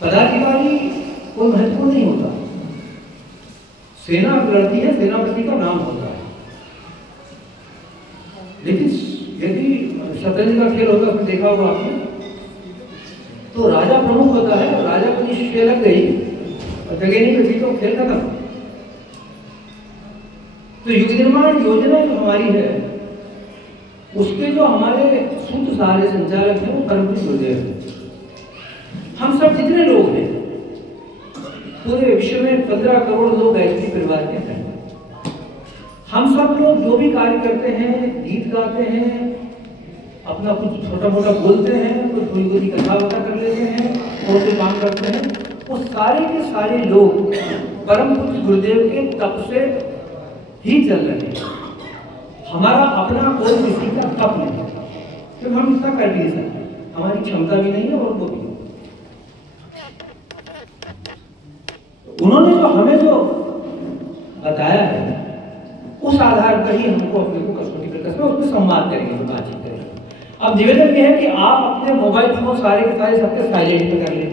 पदाधिकारी कोई महत्वपूर्ण नहीं होता, सेना लड़ती है, सेनापति का नाम होता है। लेकिन यदि शतरंज का खेल होता, उसमें देखा होगा आपने, तो राजा प्रमुख होता है, राजा को निश्चय लग गई और जगह नहीं बची तो खेल खत्म। तो युग निर्माण योजना जो हमारी है, उसके जो हमारे शुद्ध सारे संचालक हैं वो परम पूज्य गुरुदेव हैं। हम सब जितने लोग हैं पूरे विश्व में 15 करोड़ लोग गायत्री परिवार के हैं। हम सब लोग जो भी कार्य करते हैं, गीत गाते हैं, अपना कुछ छोटा मोटा बोलते हैं, कुछ थोड़ी बहुत कथा वथा कर लेते हैं और जो काम करते हैं, वो सारे के सारे लोग परम पूज्य गुरुदेव के तप से ही चल रहे हैं। हमारा अपना कोई किसी का तप नहीं, क्योंकि हम इतना कर भी नहीं सकते, हमारी क्षमता भी नहीं है और वो भी। उन्होंने जो हमें जो बताया है उस आधार पर ही हमको अपने को कसौटी पर कसना, उसमें संवाद करेंगे, बातचीत करेंगे। अब निवेदन यह है कि आप अपने मोबाइल फोन सारे के सारे सबके साइलेंट पे कर लें,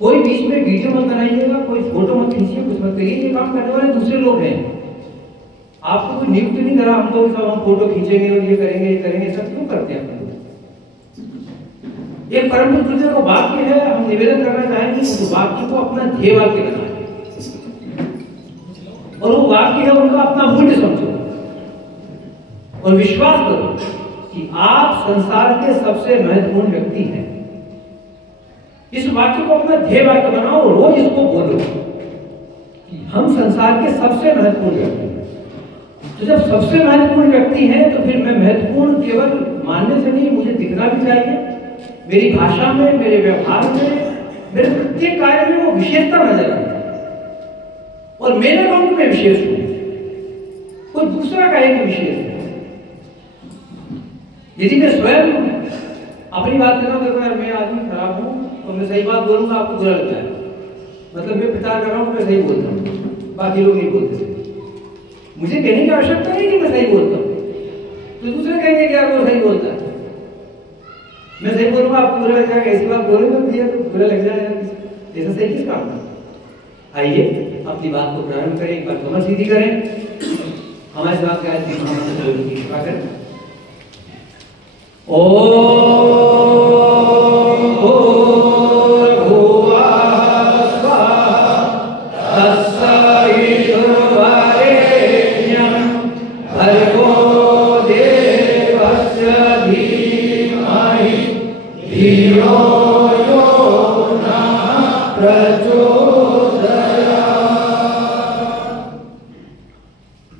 कोई बीच में वीडियो मत बनाइएगा, कोई फोटो मत खींचिए, कुछ मत करिए। ये काम करने वाले दूसरे लोग हैं, आपको कोई नियुक्त नहीं करा हमको सब हम फोटो खींचेंगे और ये करेंगे, सब क्यों करते हैं? एक परम पूज्य का वाक्य है, हम निवेदन करना चाहेंगे उस वाक्य को अपना ध्येय वाक्य बनाएं और वो वाक्य है उनका अपना मूल्य समझो और विश्वास करो कि आप संसार के सबसे महत्वपूर्ण व्यक्ति हैं। इस वाक्य को अपना ध्येय वाक्य बनाओ, रोज इसको बोलो कि हम संसार के सबसे महत्वपूर्ण व्यक्ति हैं। तो जब सबसे महत्वपूर्ण व्यक्ति हैं तो फिर मैं महत्वपूर्ण केवल मानने से नहीं, मुझे दिखना भी चाहिए, मेरी भाषा में, मेरे व्यवहार में, मेरे प्रत्येक कार्य में वो विशेषता नजर आती है और मेरे रंग में विशेष हूं, कोई दूसरा कहे कि विशेष है। यदि मैं स्वयं अपनी बात करना देखो यार मैं आदमी खराब हूं तो मैं सही बात बोलूंगा, आपको बुरा लगता है, मतलब मैं प्रचार कर रहा हूं, मैं सही बोलता हूं, बाकी लोग नहीं बोलते। मुझे कहने की आवश्यकता नहीं कि मैं सही बोलता हूं, तो दूसरे कहेंगे कि यार वो सही बोलता है, मैं सही बोलूंगा आपको बुरा लग जाएगा, ऐसी बात बोलेंगे भैया तो बुरा लग जाएगा, ऐसा सही किस काम में? आइए अपनी बात को प्रारंभ करें, एक बार कमर सीधी करें, हमारे साथ गायत्री महामंत्र की कृपा करें।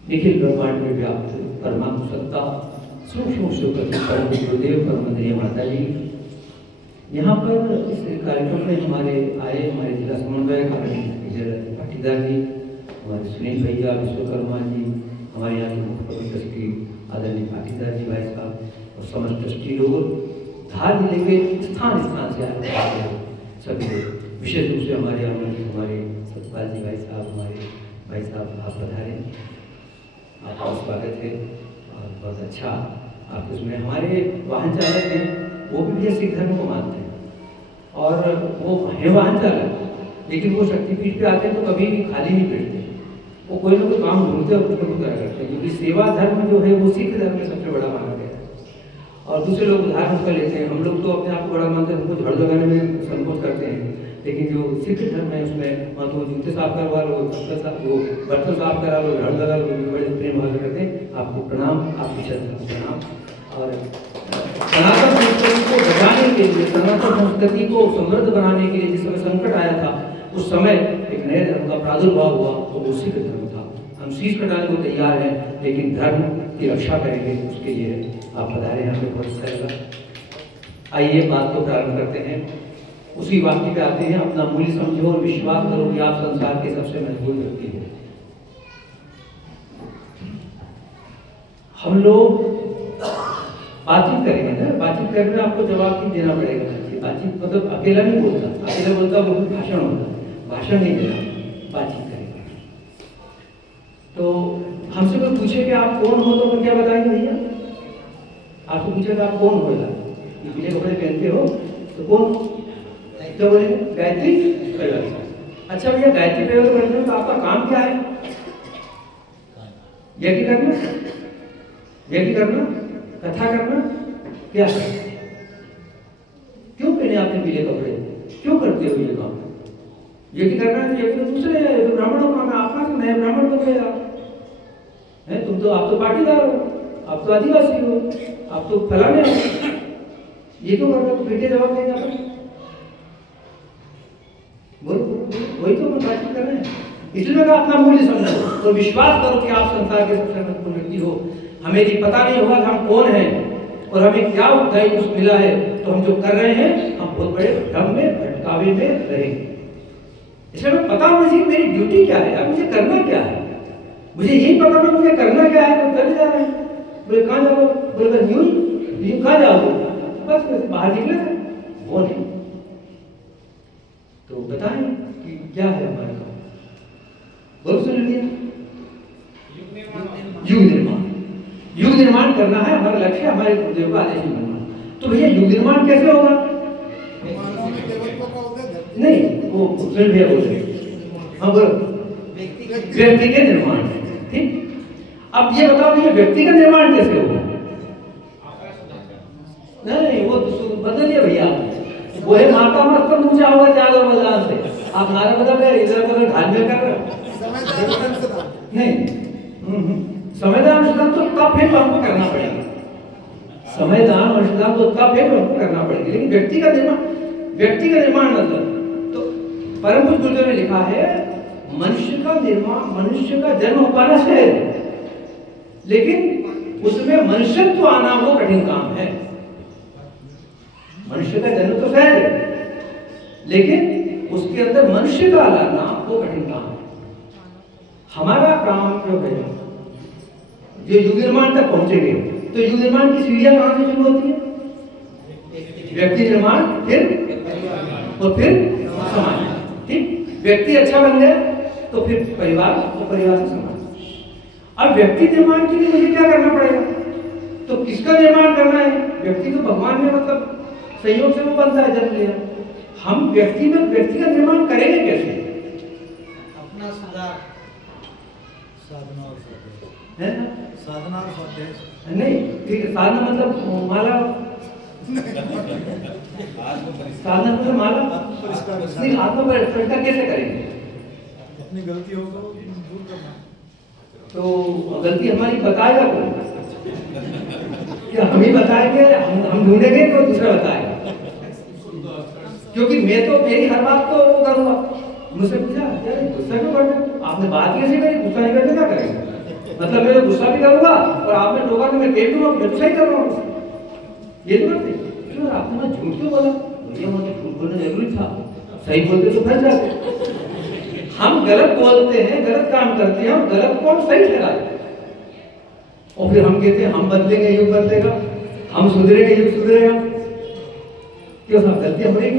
निखिल ब्रह्मांड में व्याप्त परमात्मा सत्ता सूक्ष्म गुरुदेव परमंदरीय माता जी यहाँ पर इस कार्यक्रम में हमारे आए, हमारे जिला समन्वयक पाटीदार जी, हमारे सुनील भैया, विश्वकर्मा जी, हमारे यहाँ के मुख्य प्रबंधक ट्रस्टी आदरणीय पाटीदार जी भाई साहब और समस्त ट्रस्टी लोग धार जिले के स्थान से आए सभी लोग, विशेष रूप से हमारे हमारे सतपाल जी भाई साहब, हमारे भाई साहब आप पधारे, आपका स्वागत है और बहुत अच्छा आप उसमें। हमारे वाहन चालक हैं वो भी सिख धर्म को मानते हैं और वो है वाहन चालक, लेकिन वो शक्तिपीठ पे आते हैं तो कभी भी खाली नहीं बैठते, वो कोई ना कोई काम ढूंढते और कुछ ना कुछ करा करते हैं, क्योंकि सेवा धर्म जो है वो सिख धर्म में सबसे बड़ा माना गया है। और दूसरे लोग उदाहरण उसका लेते हैं, हम लोग तो अपने आप को बड़ा मानते हैं, हमको झाड़ू लगाने में संकोच करते हैं, लेकिन जो सिख धर्म है उसमें मतलब वो जूते साफ करवा लो, वो बर्तन साफ करा लो, झाड़ू लगा लो, बड़े प्रेम भाव करते हैं। आपको प्रणाम, आपकी श्रद्धा को प्रणाम। और सनातन संस्कृति को बचाने के लिए, सनातन संस्कृति को समृद्ध बनाने के लिए जिस समय संकट आया था उस समय एक नए धर्म का प्रादुर्भाव हुआ तो वो सिख धर्म था। हम शीश कटाने को तैयार हैं, लेकिन धर्म की रक्षा करेंगे, उसके लिए आप बधाई, हमें बहुत अच्छा लगा। आइए बात को प्रारंभ करते हैं, उसी वाक्य पे आते हैं। अपना मूल्य समझो और विश्वास करो कि आप संसार के सबसे महत्वपूर्ण व्यक्ति हैं। हम लोग बातचीत करेंगे ना, बातचीत करने में आपको जवाब नहीं देना पड़ेगा। बातचीत मतलब अकेला नहीं बोलता, अकेला बोलता वो भाषण होता, भाषण नहीं देना, बातचीत करेंगे। तो हमसे कोई पूछे कि आप कौन हो तो क्या बताएंगे भैया? आपको पूछेगा आप कौन हो, ये पीले कपड़े पहनते हो तो कौन? तो बोले गायत्री परिवार। अच्छा भैया, गायत्री परिवार बनने में तो आपका काम क्या है? यज्ञ करना, यज्ञ करना, कथा करना, क्या है? क्यों पहने आपने पीले कपड़े? क्यों करते हो ये काम? यज्ञ करना है, यज्ञ तो दूसरे है, तो ब्राह्मणों का काम है। आपका तो नए ब्राह्मण तो गए आप हैं, तुम तो आप तो पाटीदार हो, आप तो आदिवासी हो, आप तो फलाने हो, ये क्यों कर रहे हो? बेटे जवाब देंगे आप, बोलो, वही तो हम बातचीत कर रहे हैं। इसलिए मैं अपना मूल्य समझो और विश्वास करो कि आप संसार के सबसे महत्वपूर्ण व्यक्ति हो। हमें ये पता नहीं होगा कि हम कौन हैं और हमें क्या दायित्व मिला है, तो हम जो कर रहे हैं हम बहुत बड़े भ्रम में, भटकावे में रहेंगे। इसलिए मैं पता होना चाहिए मेरी ड्यूटी क्या है, अब मुझे करना क्या है। मुझे यही पता नहीं मुझे करना क्या है, तो चले जा रहे हैं। बोले कहाँ जाओ? बोले बस यूं ही, कहाँ जाओगे? बस वैसे बाहर निकले थे, वो नहीं। तो बताएं कि क्या है हमारे काम? बोलो, सुन लिया? युग निर्माण, युग निर्माण करना है हमारा लक्ष्य, हमारे गुरुदेव का आदेश निर्माण। तो भैया युग निर्माण कैसे होगा? नहीं, वो भैया बोल रहे, हाँ बोलो, व्यक्ति के निर्माण। ठीक, अब ये बताओ भैया व्यक्ति का निर्माण कैसे होगा? नहीं, वो बदलिए भैया, वो है माता मत पर ऊंचा होगा चारों बलदान से। आप नारा बदल रहे, इधर उधर ढालमेल कर रहे हो। नहीं, संविधान अनुष्ठान तो तब फिर हमको करना पड़ेगा, संविधान अनुष्ठान तो तब फिर हमको करना पड़ेगा। लेकिन व्यक्ति का निर्माण मतलब तो परम पूज्य गुरुदेव ने लिखा है, मनुष्य का निर्माण, मनुष्य का जन्म हो पाना है, लेकिन उसमें मनुष्यत्व आना वो कठिन काम है। मनुष्य का जन्म तो सहज है, लेकिन उसके अंदर मनुष्य का लाना वो कठिन काम है। हमारा काम जो है, जो युग निर्माण तक पहुंचेंगे, तो युग निर्माण की सीढ़ियां कहां से शुरू होती है? व्यक्ति निर्माण, फिर समाज। ठीक, व्यक्ति अच्छा बन गया तो फिर परिवार, तो परिवार से समाज। अब व्यक्ति निर्माण के लिए मुझे क्या करना पड़ेगा? तो किसका निर्माण करना है? व्यक्ति तो भगवान ने मतलब संयोग से वो बनता है, जन्म लिया। हम व्यक्ति का निर्माण करेंगे कैसे? अपना सुधार, साधना और स्वाध्याय है ना? साधना और स्वाध्याय नहीं, ठीक है। साधना मतलब माला, साधना मतलब माला, आत्म परिष्कार कैसे करेंगे? अपनी गलतियों को दूर करना। तो गलती हमारी बताएगा कौन? क्या हम ही बताएंगे? हम ढूंढेंगे तो दूसरा बताएगा? क्योंकि मैं तो मेरी हर बात को वो करूंगा। मुझसे पूछा गुस्सा क्यों करते? आपने बात कैसे करी? गुस्सा नहीं करते क्या करेंगे? मतलब मैं गुस्सा भी करूंगा और आपने टोका तो मैं देख दूंगा, मैं तो सही कर रहा हूँ, ये तो करते। क्यों आपने मैं झूठ क्यों बोला? भैया मुझे झूठ बोलना जरूरी था, सही बोलते तो फंस जाते। हम गलत बोलते हैं, गलत काम करते हैं और गलत को हम सही ठहराते हैं, और फिर हम कहते हैं हम बदलेंगे, युग बदलेगा, हम सुधरेंगे, युग सुधरेगा। क्यों सब गलती हो रही?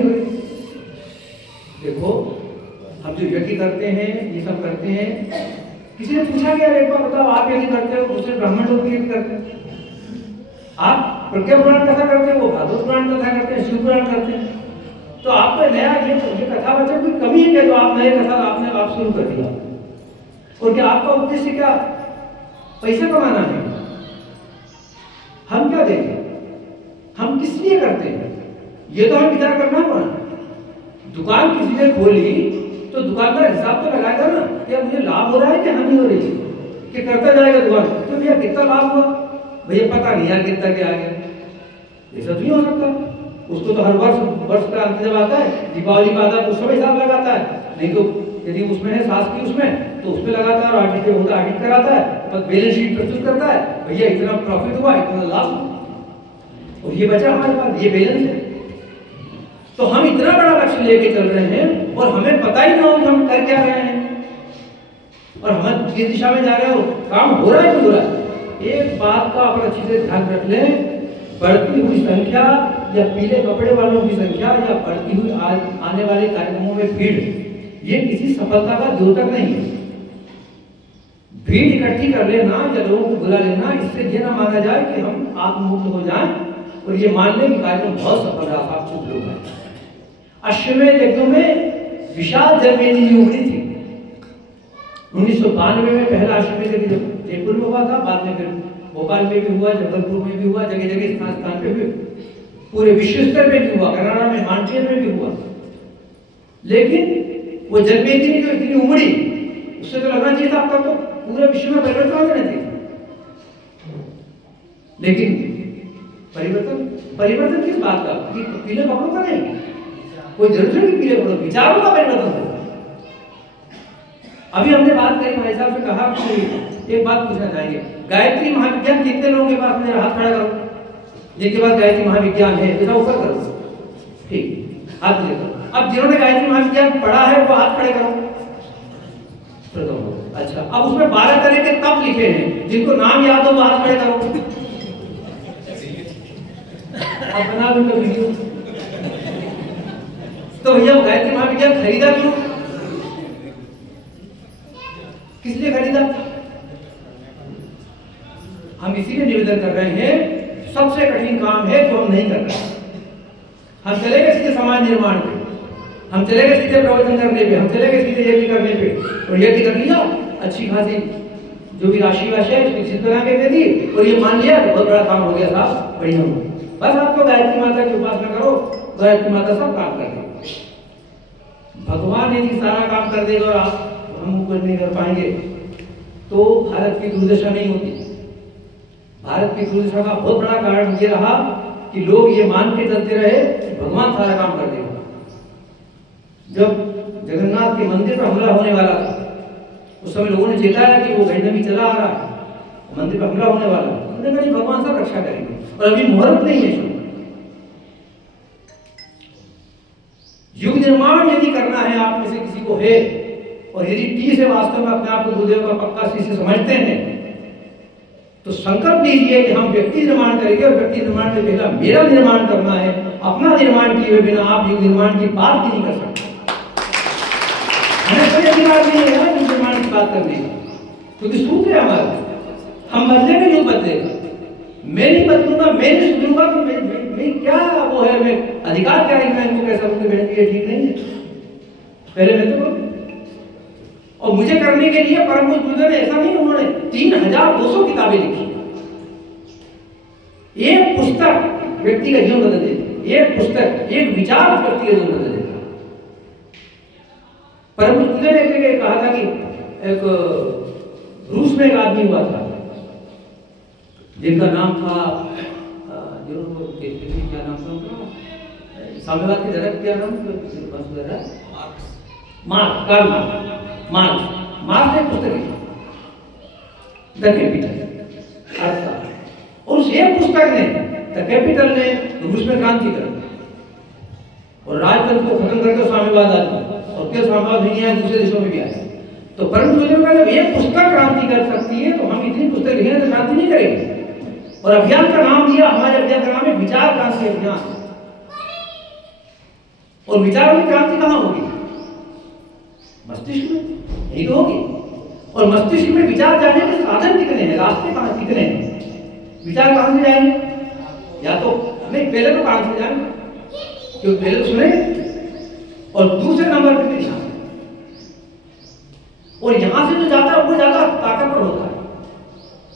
देखो, हम जो यज्ञ करते हैं, ये सब करते हैं, किसी ने पूछा क्या एक बार बताओ आप यज्ञ करते हो, दूसरे ब्राह्मण लोग यज्ञ करते हैं, आप प्रज्ञा पुराण कथा करते हो, वो भागवत पुराण कथा करते हैं, शिव पुराण करते हैं, तो आपको नया ये कथा बच्चा कोई कमी है क्या? तो आप नए कथा आप शुरू कर दिया, और क्या आपका उद्देश्य क्या पैसा कमाना है? हम क्या देखें, हम किस लिए करते हैं, ये तो हमें विचार करना पड़ा। दुकान किसी ने खोली तो दुकानदार हिसाब तो लगाएगा ना, क्या मुझे लाभ हो रहा है क्या हानि हो रही है, कि करता जाएगा दुकान, तो भैया कितना लाभ हुआ? भैया पता नहीं यार कितना क्या आ गया, ऐसा तो नहीं हो सकता। उसको तो हर वर्ष का अंत जब आता है, दीपावली का आता है, तो उस समय हिसाब लगाता है, नहीं तो यदि उसमें है सास की उसमें तो उसमें लगाता है, और ऑडिट होता ऑडिट कराता है, तब बैलेंस शीट प्रस्तुत करता है, भैया इतना प्रॉफिट हुआ, इतना लाभ, और ये बचा हमारे पास, ये बैलेंस है। तो हम इतना बड़ा लक्ष्य लेके चल रहे हैं और हमें पता ही ना हो कि हम कर क्या रहे हैं, और हम किस दिशा में जा रहे हो, काम हो रहा है नहीं हो रहा है। एक बात का आप अच्छी से ध्यान रख लें, बढ़ती हुई संख्या या पीले कपड़े वालों की संख्या या बढ़ती हुई आने वाले कार्यक्रमों में भीड़, ये किसी सफलता का द्योतक नहीं है। भीड़ इकट्ठी कर लेना या लोगों को बुला लेना, इससे ये ना माना जाए कि हम आत्ममुक्त हो जाएं और ये मान लें कि कार्यक्रम बहुत सफल रहा, आप चुप लोग हैं। अश्वमेध यज्ञों में विशाल जन्मेजय की उम्र थी। 1992 में पहला अश्वमेध यज्ञ जयपुर में हुआ था, बाद में फिर भोपाल में भी हुआ, जबलपुर में भी हुआ, जगह जगह स्थान स्थान पे भी, पूरे विश्व स्तर पे भी हुआ, कनाडा में मांट्रियल में भी हुआ। लेकिन वो जन्मेजय जो इतनी उमड़ी, उससे तो लगना चाहिए था अब तक तो पूरे विश्व में परिवर्तन हो जाने थे। लेकिन परिवर्तन किस बात का? पीले कपड़ों का नहीं, कोई जरूरत नहीं कि पीले कपड़ों, विचारों का परिवर्तन हो। अभी हमने बात करी, भाई साहब से कहा कि एक बात पूछना चाहेंगे, गायत्री महाविज्ञान कितने लोगों के पास? मेरा हाथ खड़ा करो जिनके पास गायत्री महाविज्ञान है, जरा ऊपर करो। ठीक, हाथ देखो। अब जिन्होंने गायत्री महाविज्ञान पढ़ा है वो हाथ खड़े करो। अच्छा, अब उसमें 12 तरह के तप लिखे हैं, जिनको नाम याद हो वो हाथ खड़े करो। अब बना लो तो वीडियो। तो भैया गायत्री महाविज्ञान खरीदा क्यों? किस लिए खरीदा? हम इसीलिए निवेदन कर रहे हैं, सबसे कठिन काम है जो हम नहीं कर रहे। हम चले गए सीधे समाज निर्माण पे, हम चले गए सीधे प्रवचन करने पे, हम चले गए सीधे यज्ञ करने पे, और यज्ञ कर लिया, अच्छी खासी जो भी राशि वाशि है उसकी चित बना के दे दी, और ये मान लिया बहुत बड़ा काम हो गया था, बढ़िया हो। बस आप तो गायत्री माता की उपासना करो, गायत्री माता सब काम कर देगी। भगवान यदि सारा काम कर देगा और आप हम कुछ नहीं कर पाएंगे तो भारत की दुर्दशा नहीं होती। भारत की दुर्दशा का बहुत बड़ा कारण ये रहा कि लोग ये मान के चलते रहे कि भगवान सारा काम कर देगा। जब जगन्नाथ के मंदिर पर हमला होने वाला था, उस समय लोगों ने चेताया कि वो गैंडमी चला आ रहा है, मंदिर पर हमला होने वाला है। उन्होंने कहा भगवान सब रक्षा करेंगे, और अभी मुहूर्त नहीं है। युग निर्माण यदि करना है आप में से किसी को है, और यदि टी से वास्तव में अपने आप को गुरुदेव का पक्का शिष्य समझते हैं, तो संकल्प लीजिए कि हम व्यक्ति निर्माण करेंगे, और व्यक्ति निर्माण में पहला मेरा निर्माण करना है। अपना निर्माण किए हुए बिना आप युग निर्माण की बात भी नहीं कर सकते। हमें कोई अधिकार नहीं है युग निर्माण की बात करने का, क्योंकि सूत्र है हमारा, हम बदलेंगे युग बदलेगा। मैं नहीं बदलूंगा, मैं नहीं सुधरूंगा तो मैं क्या वो है, मैं अधिकार क्या है मैं इनको कैसा बोलूं कि ये ठीक नहीं है, पहले मैं तो बोलूं। और मुझे करने के लिए परम पूज्य गुरुदेव ने ऐसा नहीं, उन्होंने 3200 किताबें लिखी। एक पुस्तक व्यक्ति का जीवन बदल देती, एक पुस्तक, एक विचार व्यक्ति का जीवन बदल देता। परम पूज्य गुरुदेव ने कहा था कि एक रूस में एक आदमी हुआ था जिनका नाम था, क्या नाम था उनका, साम्यवाद के जनक, क्या नाम? मार्क्स, कार्ल मार्क्स ने पुस्तक लिखी द कैपिटल, और उस एक पुस्तक ने, द कैपिटल ने रूस में क्रांति कर और राजतंत्र को खत्म करके साम्यवाद आ गया, और क्या साम्यवाद नहीं आया, दूसरे देशों में भी आया। तो परम पूज्य का जब एक पुस्तक क्रांति कर सकती है तो हम इतनी पुस्तक लिखेंगे तो क्रांति नहीं करेंगे। और अभियान का नाम दिया, हमारे अभियान का नाम है विचार क्रांति अभियान। और विचारों की क्रांति कहां होगी? मस्तिष्क में, यही तो होगी। और मस्तिष्क में विचार जाने के साधन कितने हैं, रास्ते कहां कितने हैं? विचार कहां से जाएंगे? या तो नहीं, पहले तो कहां से जाएंगे, क्योंकि पहले तो सुने, और दूसरे नंबर पे ध्यान। और यहां से जो जाता है वो ज्यादा ताकतवर होता है।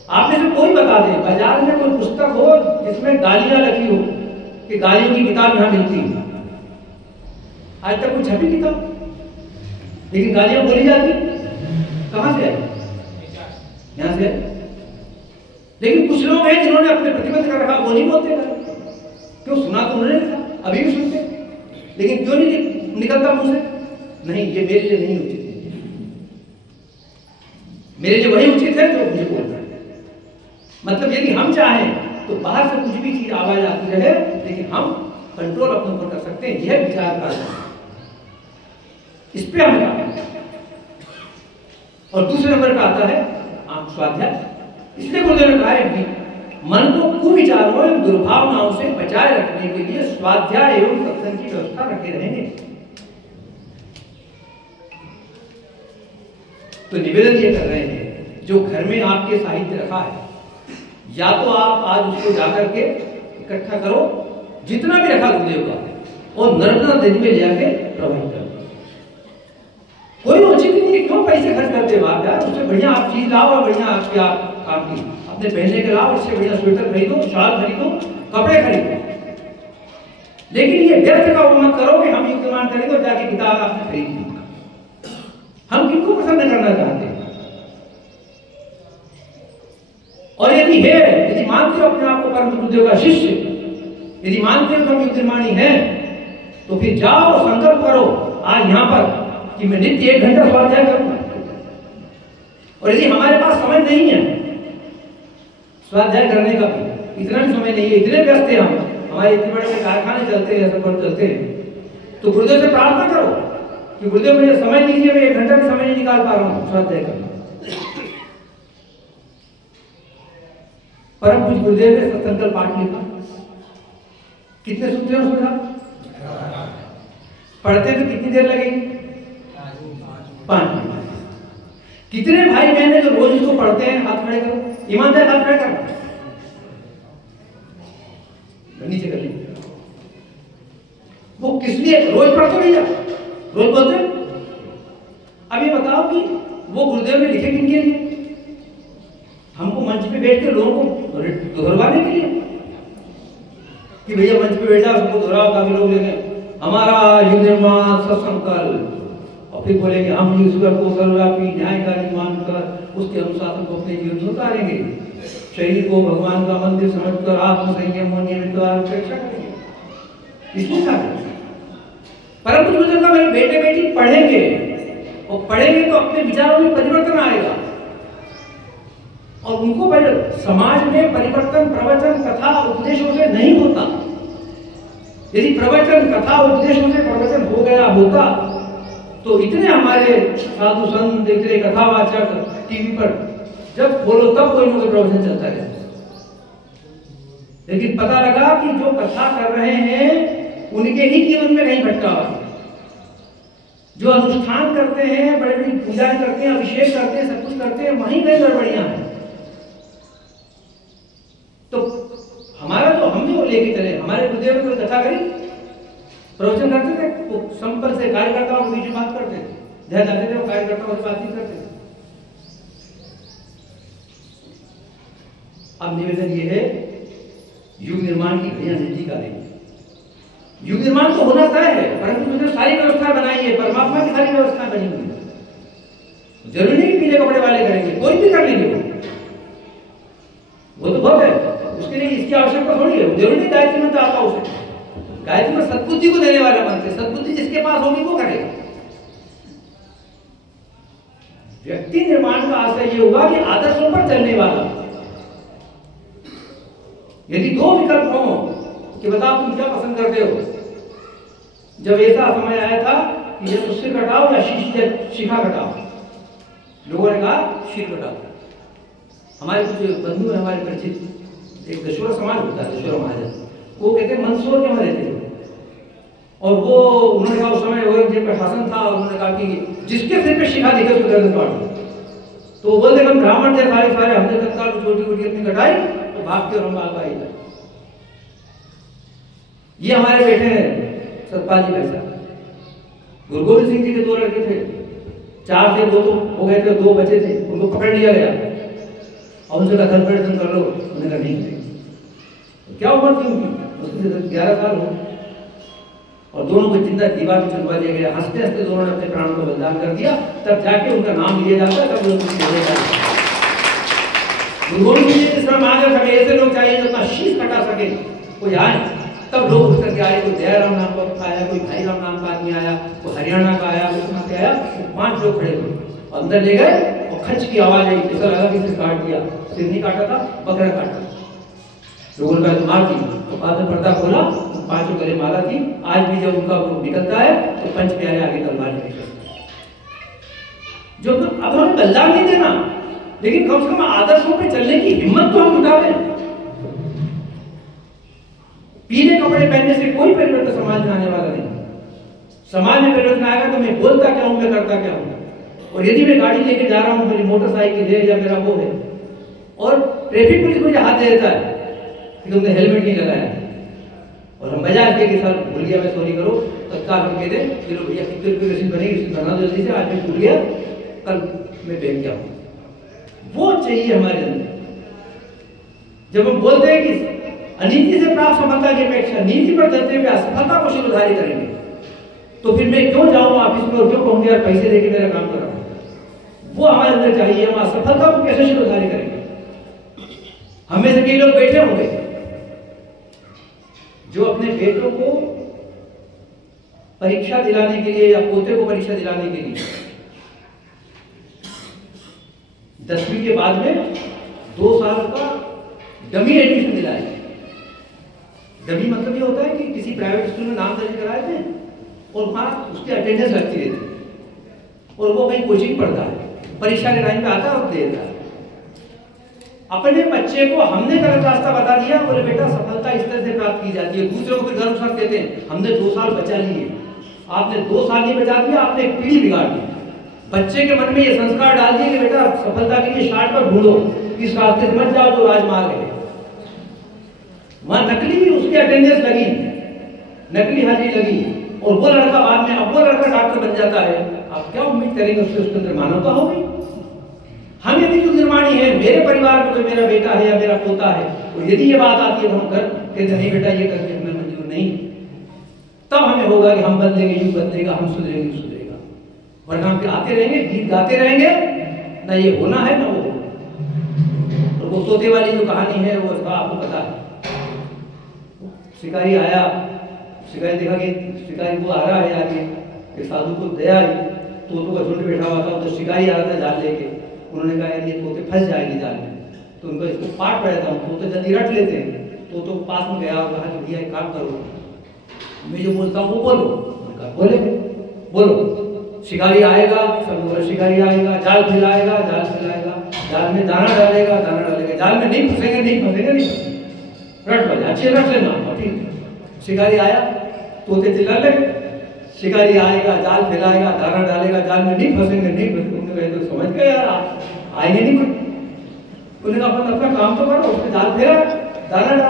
आप में से कोई बता दे बाजार में कोई पुस्तक हो जिसमें गालियां लिखी हो कि गालियों की किताब यहां मिलती है? आज तक कोई छपी किताब, लेकिन गालियां बोली जाती कहां से है? यहां से। लेकिन कुछ लोग हैं जिन्होंने अपने प्रतिबंध कर रखा, वो नहीं बोलते। क्यों? सुना तो उन्होंने था, अभी भी सुनते, लेकिन क्यों नहीं निकलता मुंह से? नहीं, ये मेरे लिए नहीं उचित है, मेरे लिए वही उचित है जो मुझे बोलना है। मतलब यदि हम चाहें तो बाहर से कुछ भी चीज आवाज आती रहे, लेकिन हम कंट्रोल अपने ऊपर कर सकते हैं। यह विचार का इस पे हमें काम है। और दूसरे नंबर का आता है आम स्वाध्याय। इसलिए गुरुदेव ने कहा है कि मन को कुविचारों एवं दुर्भावनाओं से बचाए रखने के लिए स्वाध्याय एवं सत्संग की व्यवस्था रखे रहेंगे। तो निवेदन ये कर रहे हैं, जो घर में आपके साहित्य रखा है, या तो आप आज उसको जाकर के इकट्ठा करो, जितना भी रखा गुरुदेव का, और नर्मदा नदी में ले आके प्रवाहित कर। कोई उचित नहीं है, क्यों पैसे खर्च करते हो आप यार? उससे बढ़िया आप चीज लाओ और बढ़िया आपकी आप काम की अपने पहनने के लाओ, उससे बढ़िया स्वेटर खरीदो, शाल खरीदो, कपड़े खरीदो। लेकिन ये व्यर्थ का वो मत करो कि हम युग निर्माण करेंगे और जाके किताब आपने खरीद ली। हम किनको प्रसन्न करना चाहते हैं? और यदि मानते हो अपने आप को परम गुरुदेव का शिष्य, यदि मानते हो कि हम युग निर्माणी हैं, तो फिर जाओ और संकल्प करो आज यहाँ पर कि मैं नित्य 1 घंटा स्वाध्याय करूंगा। और यदि हमारे पास समय नहीं है स्वाध्याय करने का, इतना भी समय नहीं है, इतने व्यस्त हैं हम, हमारे इतने बड़े कारखाने चलते हैं, सब चलते हैं, तो गुरुदेव से प्रार्थना करो कि गुरुदेव मुझे समय दीजिए, मैं 1 घंटा भी समय नहीं निकाल पा रहा हूँ स्वाध्याय करना। परम पूज्य गुरुदेव ने सत्संकल्प पाठ लिखा, कितने सूत्र हैं उसमें? पढ़ते तो कितनी देर लगेगी? 5 मिनट। कितने भाई बहन जो रोज इसको पढ़ते हैं? हाथ खड़े करो, ईमानदार हाथ खड़े करो, नीचे कर लीजिए। वो किस लिए रोज पढ़ते भैया? रोज बोलते? अब ये बताओ कि वो गुरुदेव ने लिखे किनके लिए? हमको मंच पे बैठ के लोगों को दोहराने के लिए कि भैया मंच पे बैठा सबको दोहराओ ताकि लोग देखें हमारा युग निर्माण सत्संकल्प, और फिर बोलेंगे हम ईश्वर को सर्वव्यापी न्यायकारी मानकर उसके अनुशासन को अपने जीवन में उतारेंगे, शरीर को भगवान का मंदिर समझकर आत्म संयम और नियमित अपेक्षा करेंगे। इसमें क्या है? परम गुरुदेव का मेरे बेटे बेटी पढ़ेंगे, और पढ़ेंगे तो अपने विचारों में परिवर्तन आएगा, और उनको समाज में परिवर्तन प्रवचन कथा उपदेशों से नहीं होता। यदि प्रवचन कथा उपदेशों से प्रवचन हो गया होता तो इतने हमारे साधु संत, इतने कथावाचक टीवी पर जब बोलो तब कोई ना कोई प्रवचन चलता है। लेकिन पता लगा कि जो कथा कर रहे हैं उनके ही जीवन में नहीं भटकावा, जो अनुष्ठान करते हैं, बड़ी बड़ी पूजाएं करते हैं, अभिषेक करते हैं, सब कुछ करते हैं, वहीं कई गड़बड़ियां हैं। तो हमारा जो हम जो लेके चले, हमारे गुरुदेव ने कोई कथा करी, प्रवचन करते थे, वो संपर्क से कार्यकर्ताओं के बीच में बात करते थे, जहाँ जाते थे वो कार्यकर्ताओं से बातचीत करते थे। अब निवेदन ये है, युग निर्माण की घड़ियां नजदीक आ रही है। युग निर्माण तो होना तय है, परंतु मुझे सारी व्यवस्था बनाई है, परमात्मा की सारी व्यवस्था बनी हुई है। जरूरी नहीं पीले कपड़े वाले करेंगे, कोई भी कर लेंगे, वो तो बहुत है, उसके लिए इसकी आवश्यकता थोड़ी है। जरूरी नहीं गायत्री मंत्र आता उसे, गायत्री में सद्बुद्धि को देने वाला मंत्र, सद्बुद्धि जिसके पास होगी वो करेगा। व्यक्ति निर्माण का आशय ये हुआ कि आदर्शों पर चलने वाला। यदि 2 विकल्प हो कि बताओ तुम क्या पसंद करते हो, जब ऐसा समय आया था कि ये सिर कटाओ या शिखा कटाओ, लोगों ने कहा शिर कटाओ। हमारे कुछ बंधु है, हमारे परिचित, एक दशोरा समाज होता है, दशोरा महाजन, वो कहते हैं मंदसौर के वहां रहते थे, और वो उन्होंने कहा उस समय औरंगजेब का शासन था, उन्होंने कहा कि जिसके सिर पे शिखा दिखे उसको गर्दन काट दो। तो वो बोलते हम ब्राह्मण थे सारे, हमने तत्काल छोटी छोटी अपनी कटाई तो भागते और हम भाग पाई। ये हमारे बेटे हैं सतपाल जी भाई साहब, गुरु गोविंद सिंह जी के 2 लड़के थे, 4 थे, 2 तो हो गए थे, 2 बचे थे, उनको पकड़ लिया गया और उनसे कहा परिवर्तन कर लो, उन्होंने कहा नहीं। तो क्या उम्र थी उनकी? उससे 11 साल हो, और दोनों को जिंदा दीवार में चुनवा दिया गया। हंसते हंसते दोनों ने अपने प्राणों को बलिदान कर दिया, तब जाके उनका नाम लिया जाता है, तब गुरु गोविंद सिंह जी समय आ गया, ऐसे लोग चाहिए जो अपना शीश कटा सके, कोई आए, तब लोग उठ करके आए, कोई दयाराम नाम का आया, कोई भाई राम नाम का आदमी आया, कोई हरियाणा का आया, कोई कहाँ से आया, 5 लोग खड़े हुए, अंदर ले गए और खच की आवाज आई, ऐसा लगा कि सिर काट दिया, सिर नहीं काटा था, बकरा काटा। लोगों ने मार दी, तो बाद में पर्दा खोला, 5 गले माला थी। आज भी जब उनका रूप निकलता है तो पंच प्यारे आगे तलवार निकलती है। जो अब हमें बलिदान नहीं देना, लेकिन कम से कम आदर्शों पे चलने की हिम्मत तो हम जुटा दें। पीले कपड़े पहनने से कोई परिवर्तन समाज में आने वाला नहीं। समाज में परिवर्तन आएगा तो मैं बोलता क्या हूं, मैं करता क्या हूं। और यदि मैं गाड़ी लेके जा रहा हूं, मेरी मोटरसाइकिल है या मेरा वो है, और ट्रैफिक पुलिस मुझे हाथ दे देता है कि तुमने हेलमेट नहीं लगाया, और हम बजाज के साथ भूल गया मैं सॉरी करो, तत्काल हम कहते हैं चलो भैया कितने रुपये रसीद बनेगी, रसीद बना दो जल्दी से, आज मैं भूल गया कल मैं बैंक क्या हूँ। वो चाहिए हमारे अंदर। जब हम बोलते हैं कि अनीति से प्राप्त सफलता की अपेक्षा नीति पर चलते हुए असफलता को शिरोधार्य करेंगे, तो फिर मैं क्यों जाऊँ ऑफिस में और क्यों कहूँगी यार पैसे देके मेरा काम कर रहा हूँ। वो हमारे अंदर चाहिए। हम असफलता को कैसे शिरोधार्य करेंगे। हमें से कई लोग बैठे होंगे जो अपने बेटों को परीक्षा दिलाने के लिए या पोते को परीक्षा दिलाने के लिए 10वीं के बाद में 2 साल का डमी एडमिशन दिलाए। डमी मतलब ये होता है कि किसी प्राइवेट स्कूल में नाम दर्ज कराए थे और वहां उसकी अटेंडेंस लगती रहती और वो कहीं कोचिंग पढ़ता है, परीक्षा के टाइम पे आता है और दे देता है। अपने बच्चे को हमने गलत रास्ता बता दिया, बोले बेटा सफलता इस तरह से प्राप्त की जाती है। दूसरों को फिर गर्व साथ कहते हैं हमने 2 साल बचा लिए। आपने 2 साल नहीं बचा दिया, आपने एक पीढ़ी बिगाड़ दी। बच्चे के मन में ये संस्कार डाल दिए कि बेटा सफलता के लिए शॉर्टकट ढूंढो, इस रास्ते से मत जाओ जो राजमार्ग है। वहां नकली उसकी अटेंडेंस लगी, नकली हाजिरी लगी और वो लड़का बाद में, अब वो लड़का डॉक्टर बन जाता है। आप क्या उम्मीद करेंगे उसके अंदर मानवता होगी? हम यदि जो निर्माणी है, मेरे परिवार में कोई मेरा बेटा है या मेरा पोता है और यदि ये बात आती है तो हम कहते नहीं बेटा ये करके हमें मंजूर नहीं, तब हमें होगा कि हम बदलेंगे, यूं बदलेगा, हम सुधरेंगे सुधरेगा। वरना हम आते रहेंगे, गीत गाते रहेंगे, ना ये होना है ना वो होना। और वो तोते वाली जो कहानी है वो आपको पता है। शिकारी आया, शिकारी देखा कि शिकारी वो आ रहा है आगे, एक साधु को दया आई, तोतों का झुंड बैठा हुआ था, तो शिकारी आ रहा था जाल लेके। उन्होंने कहा यार ये तोते फंस जाएंगे जाल में, तो उनको इसको पाट पड़ा था, तोते जल्दी रट लेते हैं। तो पास में गया और कहा कि भैया एक काम करो, मैं जो बोलता हूँ वो बोलो। उन्होंने कहा बोले बोलो। शिकारी आएगा, सब बोला शिकारी आएगा, जाल फैलाएगा, जाल फैलाएगा, जाल में दाना डालेगा, दाना डालेगा, जाल में नहीं फंसेंगे, नहीं फंसेंगे, नहीं रट बजा, अच्छे रट लेना, ठीक। शिकारी आया, तोते चिल्ला लगे, शिकारी आएगा, जाल फैलाएगा, दाना डालेगा, जाल में नहीं फंसेंगे, नहीं फंसेंगे। उन्होंने कहा तो समझ गए यार आप आएंगे नहीं कोई। उन्होंने कहा अपन अपना काम तो करो, उसमें जाल फैला, दाना डाला,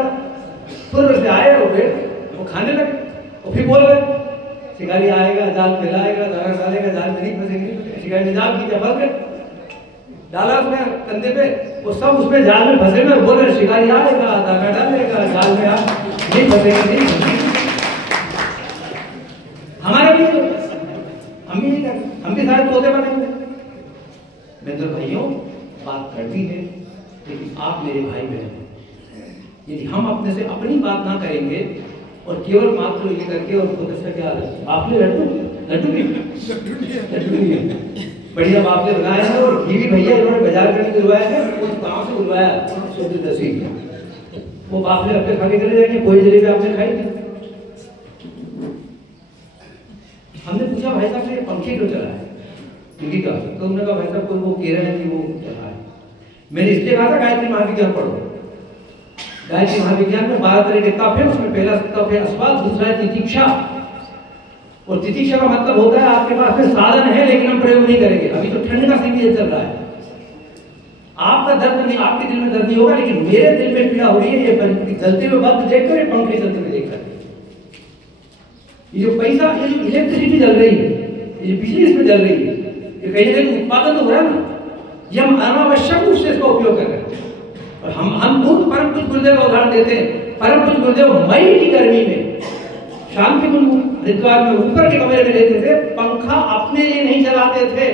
फिर से आए और वो खाने लगे और फिर बोल रहे शिकारी आएगा, जाल फैलाएगा, दाना डालेगा, जाल में नहीं फंसेंगे। शिकारी ने जाल की फंस गए, डाला उसमें कंधे पे, वो सब उसमें जाल में फंसे हुए, बोल रहे शिकारी आएगा, दाना डालेगा, जाल में आप नहीं फंसेंगे, नहीं फंसेंगे। हमारे भी हम भी नहीं करते, हम भी सारे तोते बने हुए। मैं तो भाइयों बात करती है, लेकिन आप मेरे भाई बहन, यदि हम अपने से अपनी बात ना करेंगे और केवल मात्र ये करके और खुद से क्या आपने लड्डू नहीं बढ़िया बाप ने बनाया है और घी भी भैया इन्होंने बाजार करने दिलवाया है, वो गाँव से बुलवाया 110 वो बाप ने अपने खाने के लिए जाएंगे, कोई जलेबी आपने खाई नहीं। हमने पूछा भाई साहब से पंखे क्यों चला है टीवी का, तो उन्होंने कहा भाई साहब वो कह रहे हैं कि वो चला है। मैंने इसलिए कहा था गायत्री महाविज्ञान पढ़ो। गायत्री महाविज्ञान में 12 तरह के तप है, उसमें पहला तप है अस्वाद, दूसरा है तितिक्षा। और तितिक्षा का मतलब होता है आपके पास में साधन है लेकिन हम प्रयोग नहीं करेंगे। अभी तो ठंड का सीजन चल रहा है, आपका दर्द नहीं, आपके दिल में दर्द नहीं होगा, लेकिन मेरे दिल में पीड़ा हो रही है ये जलते हुए बल्ब देखकर, पंखे चलते हुए देखकर। ये जो पैसा, ये जो इलेक्ट्रिसिटी जल रही है, ये जो बिजली इसमें जल रही है, ये कहीं ना कहीं उत्पादन तो हो रहा है ना, ये हम अनावश्यक रूप से इसका उपयोग कर रहे हैं। और हम दूध परम पूज्य गुरुदेव का उदाहरण देते हैं। परम पूज्य गुरुदेव मई की गर्मी में शांति हरिद्वार में ऊपर के कमरे में रहते थे, पंखा अपने लिए नहीं चलाते थे।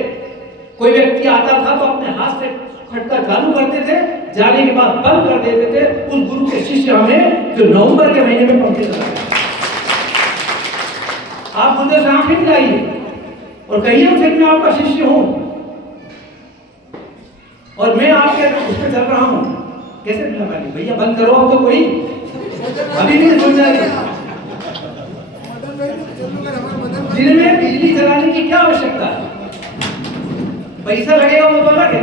कोई व्यक्ति आता था तो अपने हाथ से खटका चालू करते थे, जाने के बाद बंद कर देते थे। उस गुरु के शिष्य हमें जो नवंबर के महीने में पंखे चलाते, आप गुरुदेव से आंखें मिलाइए और कहिए उनसे मैं आपका शिष्य हूं और मैं आपके उस पर चल रहा हूं। कैसे मिला पानी भैया, बंद करो अब तो, कोई अभी नहीं सुन जाएगा। दिन में बिजली चलाने की क्या आवश्यकता है? पैसा लगेगा वो तो अलग है,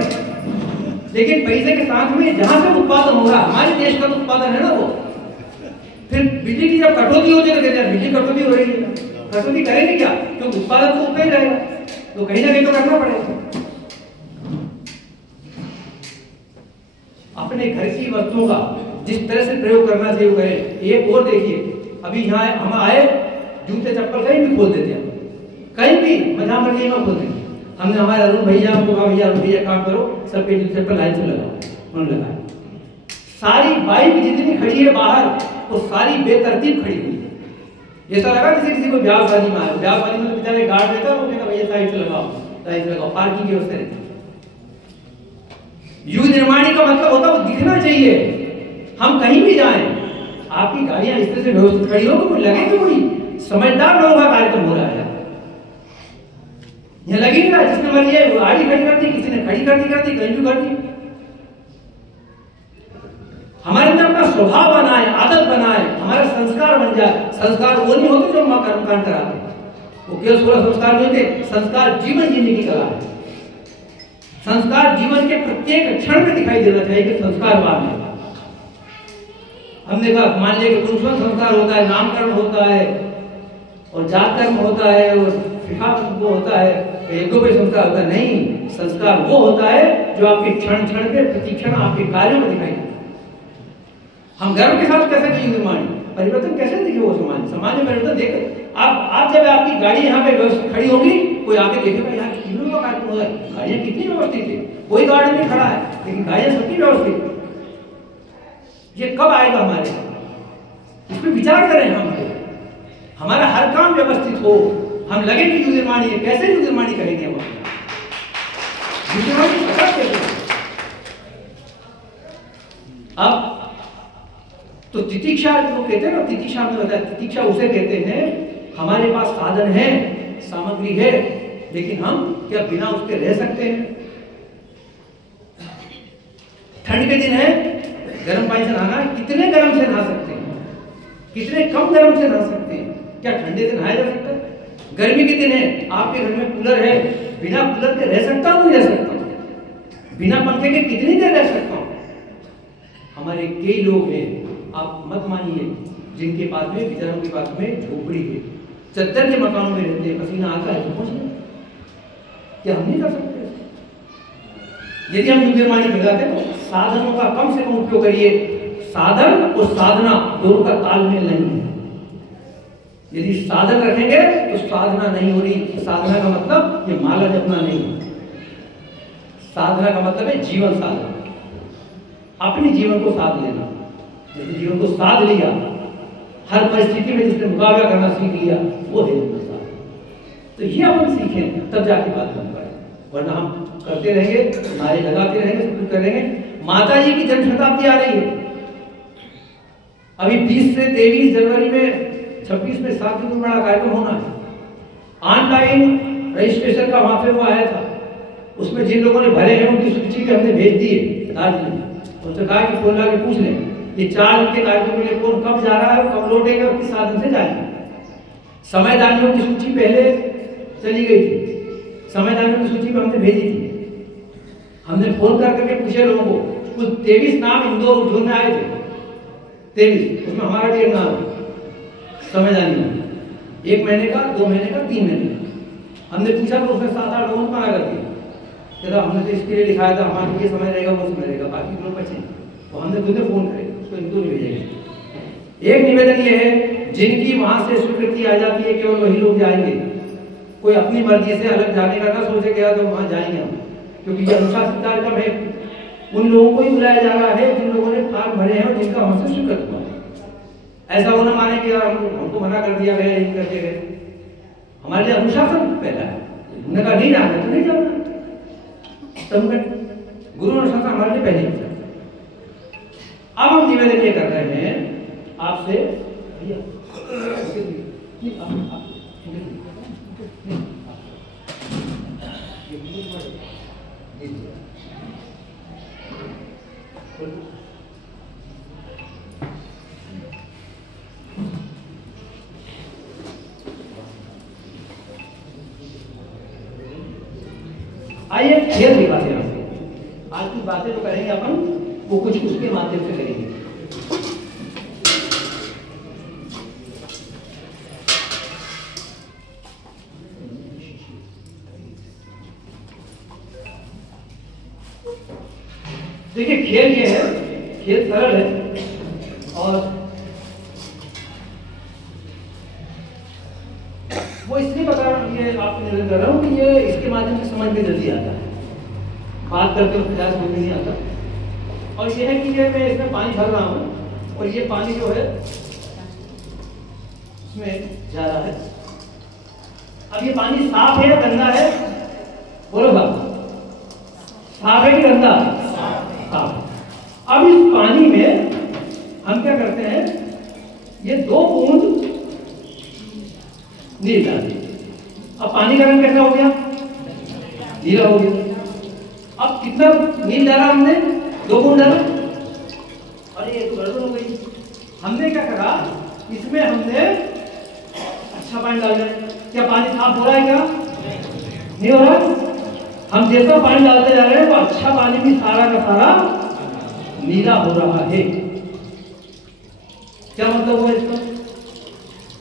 लेकिन पैसे के साथ में जहां से उत्पादन होगा, हमारे देश का तो उत्पादन है ना वो। फिर बिजली की जब कटौती होती है तो बिजली कटौती हो रही है, कटौती करेंगे क्या? क्योंकि उत्पादन तो उतना ही रहेगा, तो कहीं ना कहीं तो करना पड़ेगा। अपने घर की वस्तुओं का जिस तरह से प्रयोग करना चाहिए वो करें। एक और देखिए, अभी यहाँ हम आए, जूते चप्पल कहीं भी खोल देते हैं, कहीं भी मजा मर्जी में खोल देंगे। हमने हमारे अरुण भैया हमको कहा, भैया अरुण भैया काम करो, सबके जूते चप्पल लाइन से लगाओ, उन्होंने लगाया। सारी बाइक जितनी खड़ी है बाहर वो सारी बेतरतीब खड़ी हुई है। ऐसा लगा किसी को ब्याहवाली में आया, ब्याहवाली में तो बेचारे गार्ड रहता है, वो कहता भैया साइड से लगाओ, साइड से लगाओ, पार्किंग की व्यवस्था रहती है। युग निर्माणी का मतलब होता है वो दिखना चाहिए। हम कहीं भी जाएं, आपकी गाड़ियां इस तरह से व्यवस्थित खड़ी हो, कोई लगे कि कोई समझदार लोगों का कार्यक्रम हो रहा है। यह लगी नहीं रहा, जिसने मर्जी है गाड़ी खड़ी कर दी, किसी ने खड़ी कर दी, कहीं भी कर दी। हमारे अंदर अपना स्वभाव बनाए, आदत बनाए, हमारा संस्कार बन जाए। संस्कार वो नहीं होते जो हम कर्मकांड कराते हैं, वो केवल 16 संस्कार नहीं होते। संस्कार जीवन जीने की कला है। संस्कार जीवन के प्रत्येक क्षण में दिखाई देना चाहिए कि संस्कारवान है। हमने कहा मान लिया कि पुरुषों संस्कार होता है, नामकरण होता है और जातकर्म होता है और शिक्षा वो होता है, एक दो कोई संस्कार होता है। नहीं, संस्कार वो होता है जो आपके क्षण क्षण पे प्रतिक्षण आपके कार्यों में दिखाई देता है। हम गर्व के साथ कैसे युग निर्माण परिवर्तन कैसे दिखे वो समाज में परिवर्तन देख। आप जब आपकी गाड़ी यहाँ पे व्यवस्थित खड़ी होगी, कोई आके देखेगा यहाँ कितनों का कार्यक्रम हो रहा है, गाड़ियाँ कितनी व्यवस्थित है, कोई गाड़ी नहीं खड़ा है लेकिन गाड़ियाँ सबकी व्यवस्थित। ये कब आएगा हमारे, इस पर विचार करें हम, हमारा हर काम व्यवस्थित हो, हम लगे कि युग निर्माणी है। कैसे युग निर्माणी करेंगे हम? अब तो तितिक्षा जो कहते हैं ना, तितिक्षा में बताया, तितिक्षा उसे कहते हैं हमारे पास साधन है, सामग्री है, लेकिन हम क्या बिना उसके रह सकते हैं? ठंड के दिन है, गर्म पानी से नहाना, कितने गर्म से नहा सकते हैं, कितने कम गर्म से नहा सकते हैं? क्या ठंडे से नहाया जा सकता है? गर्मी के दिन है, आपके घर में कूलर है, बिना कूलर के रह सकता हूँ, नहीं रह सकता? बिना पंखे के कितनी देर रह सकता हूँ? हमारे कई लोग हैं, आप मत मानिए, जिनके पास में, बेचारों के पास में झोपड़ी है, चद्दर के मकानों में रहते हैं, पसीना आता है तो पहुंच गए। क्या हम नहीं कर सकते? यदि हम युग निर्माणी लगाते तो साधनों का कम से कम उपयोग करिए। साधन और साधना दोनों का तालमेल नहीं है। यदि साधन रखेंगे तो साधना नहीं हो रही। साधना का मतलब ये माला जपना नहीं है। साधना का मतलब है जीवन साधना, अपने जीवन को साध लेना। जैसे जीवन को साध लिया, हर परिस्थिति में जिसने मुकाबला करना सीख लिया, वो है जीवन साधना। तो ये अपन सीखें, तब जाके बात बन पाए, वरना हम करते रहेंगे, नारे लगाते रहेंगे, सब कुछ करेंगे। माता जी की जन्म शताब्दी आ रही है, अभी 20 से 23 जनवरी में 26 में 7 दिन बड़ा कार्यक्रम होना है। ऑनलाइन रजिस्ट्रेशन का वहां पे वो आया था, उसमें जिन लोगों ने भरे हैं उनकी सूची पे हमने भेज दी है दार्जिलिंग। उनसे कहा कि फोन लगा के पूछ लें ये 4 दिन के कार्यक्रम के लिए कौन कब जा रहा है, कब लौटेगा, किस साधन से जाएंगे। समयदानियों की सूची पहले चली गई थी, समयदानियों की सूची पे हमने भेजी थी। हमने फोन करके पूछे लोगों को, कुछ 23 नाम इंदौर उज्जैन में आए थे, 23, उसमें हमारा भी एक नाम है समयदानी में। 1 महीने का, 2 महीने का, 3 महीने का। हमने पूछा तो उसने 7-8 लोगों को मना कर दिया। कहता हमने तो इसके लिए लिखाया था, हमारा ये समय रहेगा, वो समय रहेगा, बाकी लोग बचे। तो हमने खुद फोन करे, उसको इंदौर भेजेंगे। एक निवेदन ये है, जिनकी वहां से स्वीकृति आ जाती है केवल वही लोग जाएंगे। कोई अपनी मर्जी से अलग जाने का ना सोचे गया तो वहां जाएंगे हम, क्योंकि ये अनुशासित कार्यक्रम है। उन लोगों को ही बुलाया जा रहा है जिन लोगों ने फॉर्म भरे हैं और जिनका हमसे स्वीकृत हुआ। ऐसा वो ना माने कि यार हमको मना कर दिया गया, नहीं करके गए। हमारे लिए अनुशासन पहला है। उन्होंने कहा नहीं जाना तो नहीं जाना, गुरु अनुशासन हमारे लिए पहले। अब हम निवेदन ये कर रहे हैं आपसे, आइए खेल दिखाते हैं आपको। आज की बातें तो करेंगे अपन, वो कुछ उसके माध्यम से करेंगे। देखिए खेल ये है, खेल सरल है और ये आपको निवेदन कर रहा हूँ कि ये इसके माध्यम से समझ में जल्दी आता है, बात करते हुए प्रयास समझ में नहीं आता। और ये है कि ये मैं इसमें पानी भर रहा हूँ और ये पानी जो है इसमें जा रहा है। अब ये पानी साफ है या गंदा है? बोलो बात, साफ है कि गंदा? साफ। अब इस पानी में हम क्या करते हैं, ये 2 बूंद नील डाल दिए। अब पानी का रंग कैसा हो गया? नीला हो गया। अब कितना नील डाला हमने? 2 बूंद डाला। अरे ये तो गड़बड़ हो गई। हमने क्या करा, इसमें हमने अच्छा पानी डाल दिया। क्या पानी साफ हो रहा है? क्या नहीं हो रहा? हम जैसा पानी डालते जा रहे हैं वो अच्छा पानी भी सारा का सारा नीला हो रहा है। क्या मतलब हुआ इसका?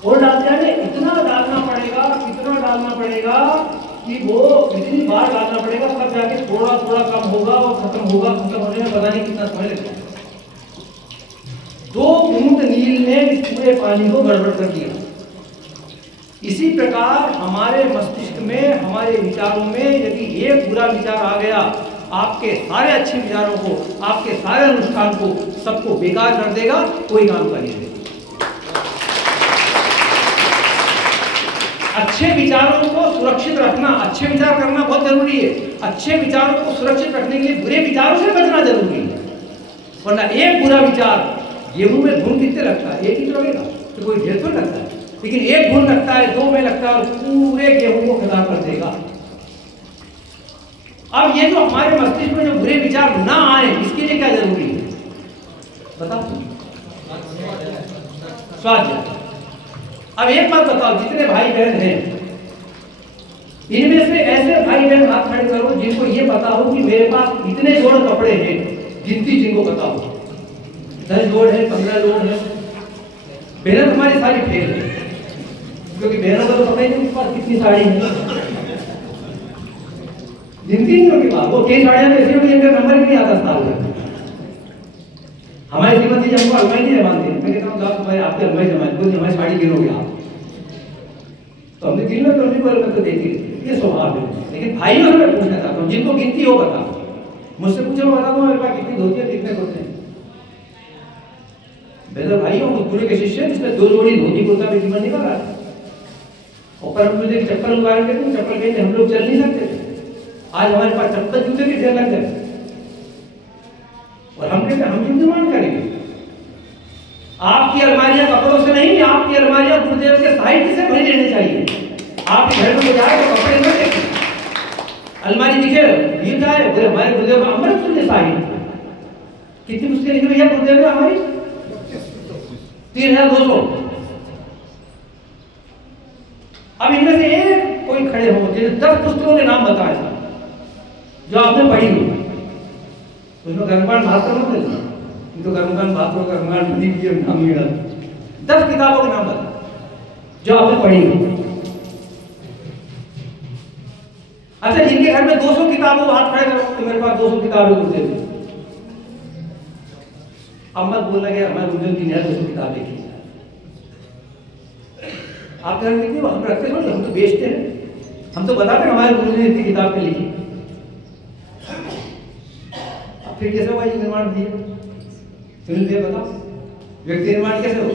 और डालते जाए, इतना डालना पड़ेगा, कितना डालना पड़ेगा कि वो इतनी बार डालना पड़ेगा, तब जाके थोड़ा थोड़ा कम होगा और खत्म होगा। खत्म होने में पता नहीं कितना समय लगेगा। 2 बूंद नील ने इस पूरे पानी को गड़बड़ कर दिया। इसी प्रकार हमारे मस्तिष्क में, हमारे विचारों में यदि एक बुरा विचार आ गया, आपके सारे अच्छे विचारों को, आपके सारे अनुष्ठान को, सबको बेकार कर देगा, कोई काम का नहीं देगा। अच्छे विचारों को सुरक्षित रखना, अच्छे विचार करना बहुत जरूरी है। अच्छे विचारों को सुरक्षित रखने के लिए बुरे विचारों से बचना जरूरी है। वरना एक बुरा विचार, गेहूं में घुन कितने लगता है? एक ही तो लगेगा, तो कोई ढेर तो लगता है। लेकिन एक घुन लगता है, 2 में लगता है और पूरे गेहूं को खराब कर देगा। अब ये जो हमारे मस्तिष्क में जो बुरे विचार ना आए, इसके लिए क्या जरूरी है बताओ? स्वाध्याय। अब एक बात बताओ, जितने भाई बहन हैं, इनमें से ऐसे भाई बहन हाथ खड़े करो जिनको ये पता हो कि मेरे पास इतने जोड़ कपड़े हैं। गिनती जिनको पता हो, 10 जोड़ है, 15 जोड़ है। बहन हमारी सारी फेल है, क्योंकि बहनों को तो पता ही नहीं उनके पास कितनी साड़ी है। गिनती नहीं होगी बात, वो कई साड़ियां ऐसी होगी जिनका नंबर ही नहीं आता साल में। हमारी श्रीमती जी हमको अलमारी नहीं जमाती। मैं कहता हूँ तुम्हारे आपके अलमारी जमाती, बोलती हमारी साड़ी गिनोगे आप? तो हमने गिन लो, तो उन्हीं को अलग तो देती है। ये स्वभाव है। लेकिन भाइयों से मैं पूछना चाहता हूँ, जिनको गिनती हो बता, मुझसे पूछो मैं बता दूँ मेरे पास कितनी धोती है, कितने कुर्ते हैं। बेहतर भाइयों गुरु के शिष्य जिसमें 2 जोड़ी धोती कुर्ता में जीवन निकल रहा है। और पर हम लोग चप्पल उतार के चप्पल कहते हम लोग चल नहीं सकते। आज हमारे पास चप्पल जूते के ढेर लग गए और हम कहते हम क्यों निर्माण करेंगे? आपकी अलमारियां कपड़ों से नहीं, आपकी अलमारियां गुरुदेव के साहित्य से भरी रहनी चाहिए। आपके घर में जाए तो कपड़े न देखें, अलमारी दिखे ये जाए बोले हमारे गुरुदेव का अमृत तुल्य साहित्य। कितनी पुस्तकें लिखी हुई है गुरुदेव ने हमारी? 3200। अब इनमें से एक कोई खड़े हो जिन्हें 10 पुस्तकों के नाम बताए जो आपने पढ़ी हो, उसमें कर्मकांड भास्कर मत लेना, तो कर्मकांड भास्कर, कर्मकांड नाम मिला। 10 किताबों के नाम बता जो आपने पढ़ी हो। अच्छा, जिनके घर में 200 किताबों हाथ खड़े करो तो मेरे पास 200 किताबें गुरुदेव। अब मत बोलना कि हमारे गुरुदेव की 200 किताबें लिखी। आप घर लिखते हो, हम रखते हो, हम तो बेचते हैं। हम तो बताते हैं हमारे गुरुदेव ने इतनी किताब पे लिखी। अब फिर कैसे हुआ ये निर्माण दिया? सुनिए बताओ, व्यक्ति निर्माण कैसे हो?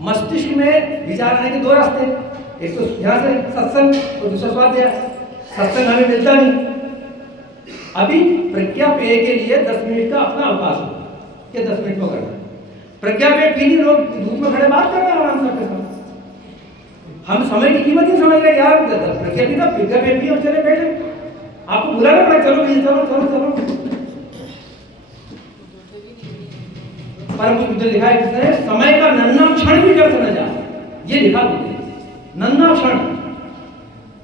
मस्तिष्क में विचार आने के 2 रास्ते, एक तो यहाँ से सत्संग और दूसरा स्वाध्याय। सत्संग हमें मिलता नहीं। अभी प्रज्ञा पेय के लिए 10 मिनट का अपना अवकाश हो, क्या 10 मिनट में करना? प्रज्ञा पेय पी नहीं, लोग धूप में खड़े बात कर रहे हैं आराम से। हम समय की कीमत ही समझ रहे यार। प्रज्ञा पी था, प्रज्ञा पेय पी और चले बैठे। आपको बुलाना पड़ा, चलो भैया चलो चलो चलो। परम बुद्ध लिखा है किसने? समय का नन्हा क्षण भी व्यर्थ न जाए, ये लिखा बुद्ध। नन्हा क्षण।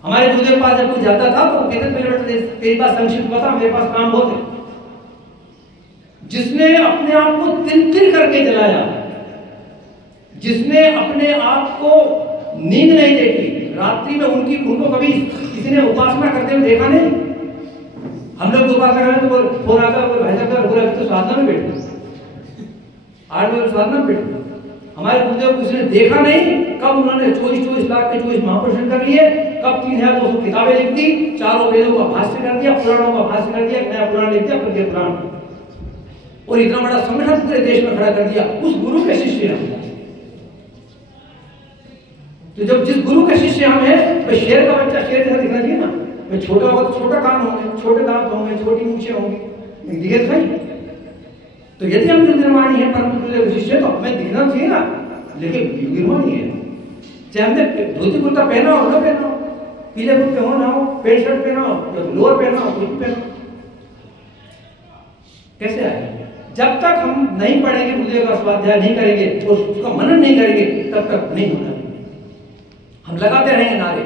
हमारे गुरुदेव के पास जब कोई जाता था तो कहते पहले बेटा तेरी बात संक्षिप्त बता, मेरे पास काम बहुत है। जिसने अपने आप को तिल-तिल करके जलाया, जिसने अपने आप को नींद नहीं देखी, रात्रि में उनको कभी किसी ने उपासना करते हुए देखा नहीं। हम लोग उपासना करें तो फोन आता है, भाई साहब बोला तो साधना में बैठे, 8 बजे साधना में बैठे। हमारे गुरुदेव को किसी ने देखा नहीं, कब उन्होंने 24 लाख के 24 महापुरुष कर लिए, कब 3200 किताबें लिख दी, 4 वेदों का भाष्य कर दिया, पुराणों का भाष्य कर दिया, नया पुराण लिख दिया, प्रत्येक पुराण, और इतना बड़ा संगठन पूरे देश में खड़ा कर दिया। उस गुरु के शिष्य हैं। तो जब जिस गुरु के शिष्य हम हैं, तो शेर का बच्चा शेर जैसा दिखना चाहिए ना। मैं छोटा होगा तो छोटा कान होंगे, छोटे दांत होंगे, छोटी मूछें होंगी, दिखे तो सही। तो यदि हम निर्माणी है, परम गुरु शिष्य, तो हमें दिखना चाहिए ना, लेकिन निर्माणी है। चाहे हमने धोती कुर्ता पहना हो ना पहना हो, पीले कुर्ते हो ना हो, पेंट शर्ट पहना हो, लोअर पहना हो, कुछ पहना, कैसे आए? जब तक हम नहीं पढ़ेंगे, गुरुदेव का स्वाध्याय नहीं करेंगे, उसका मनन नहीं करेंगे, तब तक नहीं होगा। हम लगाते रहेंगे नारे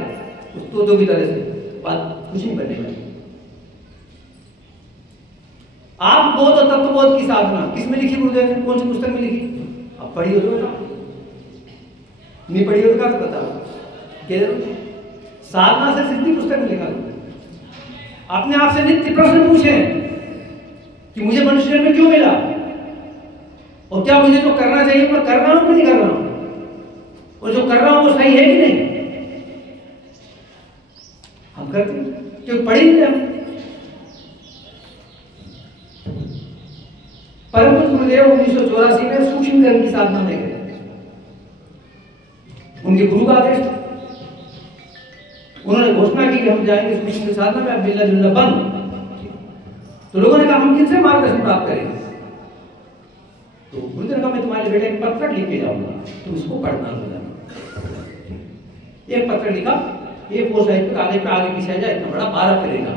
उस तोतों की तरह से, बात कुछ नहीं बनने वाली। आप बोध और तत्वबोध की साधना किसमें लिखी गुरुदेव ने, कौन सी पुस्तक में लिखी? अब पढ़ी हो तो नहीं, पढ़ी हो तो क्या बताओ। साधना से सिद्धि पुस्तक में लिखा। अपने आप से नित्य प्रश्न पूछे कि मुझे मनुष्य जन्म क्यों मिला, और क्या मुझे जो करना चाहिए मैं कर रहा हूं कि नहीं कर रहा हूं, और जो कर रहा हूं वो सही है कि नहीं। हम करते क्यों? पढ़ी नहीं हम। परम गुरुदेव 1984 में सूक्ष्म कर्म की साधना में गए। उनके गुरु का आदेश था। उन्होंने घोषणा की कि हम जाएंगे सूक्ष्म की साधना में, अब मिलना जुलना बंद। तो लोगों ने कहा हम किनसे मार्गदर्शन प्राप्त करेंगे? तो गुरुदेव ने कहा मैं तुम्हारे बेटे एक पत्र लिख के जाऊंगा, तुम इसको पढ़ना होगा। एक पत्र लिखा, ये फोर साइज पे आगे पीछे जाए, इतना बड़ा 12 करेगा।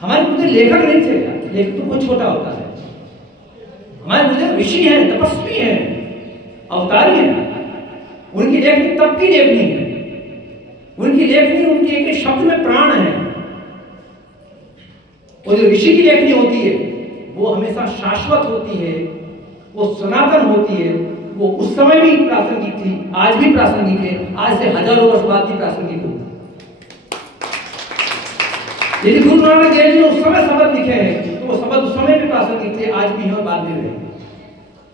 हमारे गुरुदेव लेखक नहीं थे, लेखक तो बहुत छोटा होता है। हमारे गुरुदेव ऋषि हैं, तपस्वी हैं, अवतारी हैं। उनकी लेखनी तब की लेखनी है, उनकी लेखनी उनके एक शब्द में प्राण है। और जो ऋषि की लेखनी होती है वो हमेशा शाश्वत होती है, वो सनातन होती है। वो उस समय भी प्रासंगिक थी, आज भी प्रासंगिक है, आज से हजारों वर्ष बाद भी प्रासंगिक होगी। यदि गुरु नानक देव जी ने उस समय शब्द लिखे हैं तो वो शब्द उस समय भी प्रासंगिक थे, आज भी है और बाद में रहेंगे।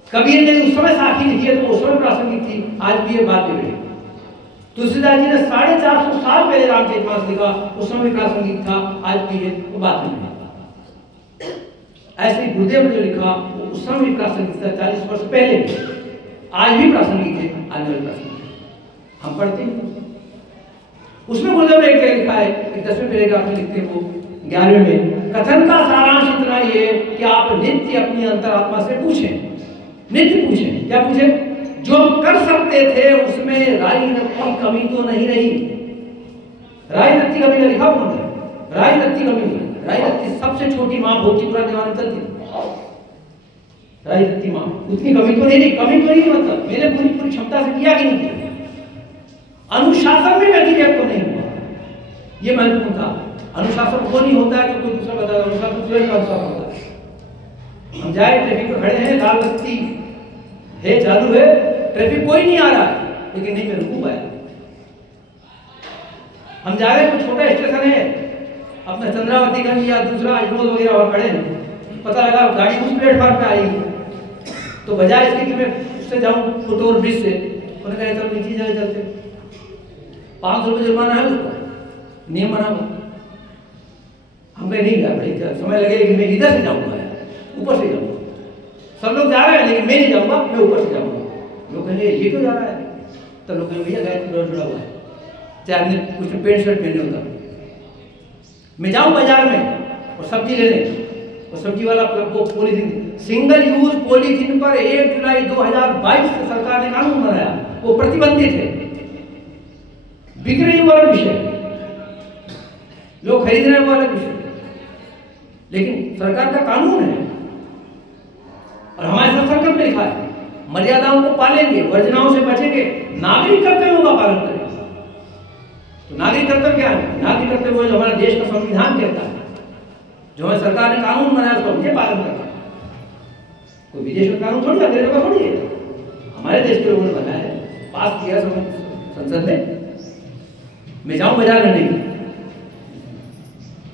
कबीर ने उस समय साखी लिखी है तो उस समय प्रासंगिक थी, आज भी है, बाद में रहेंगे। तुलसीदास जी ने 450 साल पहले रामचरितमानस लिखा, उस समय प्रासंगिक था, आज भी है, वो बाद में रहेगा। ऐसे गुरुदेव ने जो लिखा वो उस समय भी प्रासंगिक था, 40 वर्ष पहले, आज भी प्रासंगिक है, आज भी प्रासंगिक। हम पढ़ते हैं उसमें गुरुदेव ने क्या लिखा है, 10वें पैराग्राफ में लिखते हैं वो 11वें में, कथन का सारांश इतना ही है कि आप नित्य अपनी अंतरात्मा से पूछें, नित्य पूछें। क्या पूछें? जो कर सकते थे उसमें राई रत्ती कमी तो नहीं रही। राई रत्ती कमी लिखा उन्होंने, राई रत्ती कमी नहीं। राई रत्ती सबसे छोटी मां भोगीपुरा देवानंद थी, राई रत्ती मां, उतनी कमी तो नहीं रही। कमी तो नहीं मतलब मैंने पूरी क्षमता से किया कि नहीं किया, अनुशासन में व्यतिरेक तो नहीं हुआ, ये महत्वपूर्ण था। अनुशासन वो नहीं होता है जो कोई दूसरा बता, अनुशासन स्वयं का अनुशासन होता है। हम जाए ट्रैफिक पर खड़े हैं, लाल बत्ती है, चालू है, ट्रैफिक कोई नहीं आ रहा है, लेकिन नहीं मैं रुकू पाया। हम जा रहे हैं, कोई छोटा स्टेशन है अपना चंद्रावतीगंज या दूसरा अजनोद वगैरह और खड़े हैं, पता लगा गाड़ी उस प्लेटफॉर्म पे आई, तो बजाय इसके कि मैं उससे जाऊं फुटओवर ब्रिज से, उन्होंने कहा चलो नीचे जाए चलते, 500 रुपये जुर्माना है उसका, नियम बना हुआ। हम कहीं नहीं गया भाई, समय लगेगा कि मैं इधर से जाऊंगा यार, ऊपर से जाऊंगा। सब लोग जा रहे हैं लेकिन मैं नहीं जाऊंगा, मैं ऊपर से जाऊंगा। लोग कहेंगे ये क्यों जा रहा है, तब लोग कहेंगे भैया गाय जुड़ा हुआ है, चाहे हमने कुछ पेंट शर्ट पहने होता। मैं जाऊं बाजार में और सब्जी लेने, और सब्जी वाला वो पॉलीथीन, सिंगल यूज पॉलीथीन पर 1 जुलाई 2022 से सरकार ने कानून बनाया, वो प्रतिबंधित है। बिक रही वो अलग विषय, लोग खरीद रहे हैं वो अलग विषय, लेकिन सरकार का कानून है और हमारे संकल्प में लिखा है मर्यादाओं को पालेंगे, वर्जनाओं से बचेंगे, नागरिक कर्तव्यों का पालन करेंगे। तो नागरिक कर्तव्य क्या है? नागरिक कर्तव्य वो जो हमारा देश का संविधान कहता है, जो हमारी सरकार ने कानून बनाया उसको मुझे पालन करना है। कोई विदेश में कानून थोड़ी है, थोड़ी है, हमारे देश के लोगों ने बनाया है, पास किया संसद ने। मैं जाऊं बाजार में, नहीं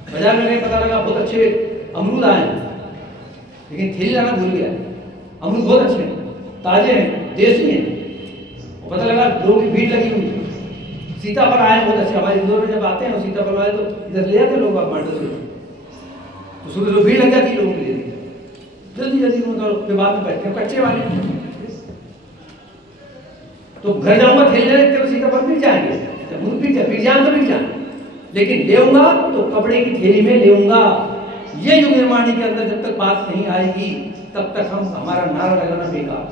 बाजार में गए, पता लगा बहुत अच्छे अमरूद आए, लेकिन थैली लाना भूल गया। अमरूद बहुत अच्छे हैं, ताजे हैं, देसी हैं, पता लगा लोगों की भीड़ लगी हुई। सीताफल आए बहुत अच्छे, हमारे इंदौर में जब आते हैं और सीताफल आए तो इधर ले जाते लोग मार्केट से, तो सुबह भीड़ लग जाती है लोगों के लिए, जल्दी जल्दी फिर बाद में बैठते हैं कच्चे वाले। तो घर जाऊंगा खेलने लगते तो सीताफल बिक जाएंगे, बिक जाए तो बिक जाए, लेकिन लेऊंगा तो कपड़े की थैली में लेऊंगा। ये युग निर्माणी के अंदर जब तक बात नहीं आएगी तब तक हमारा नारा लगाना बेकार।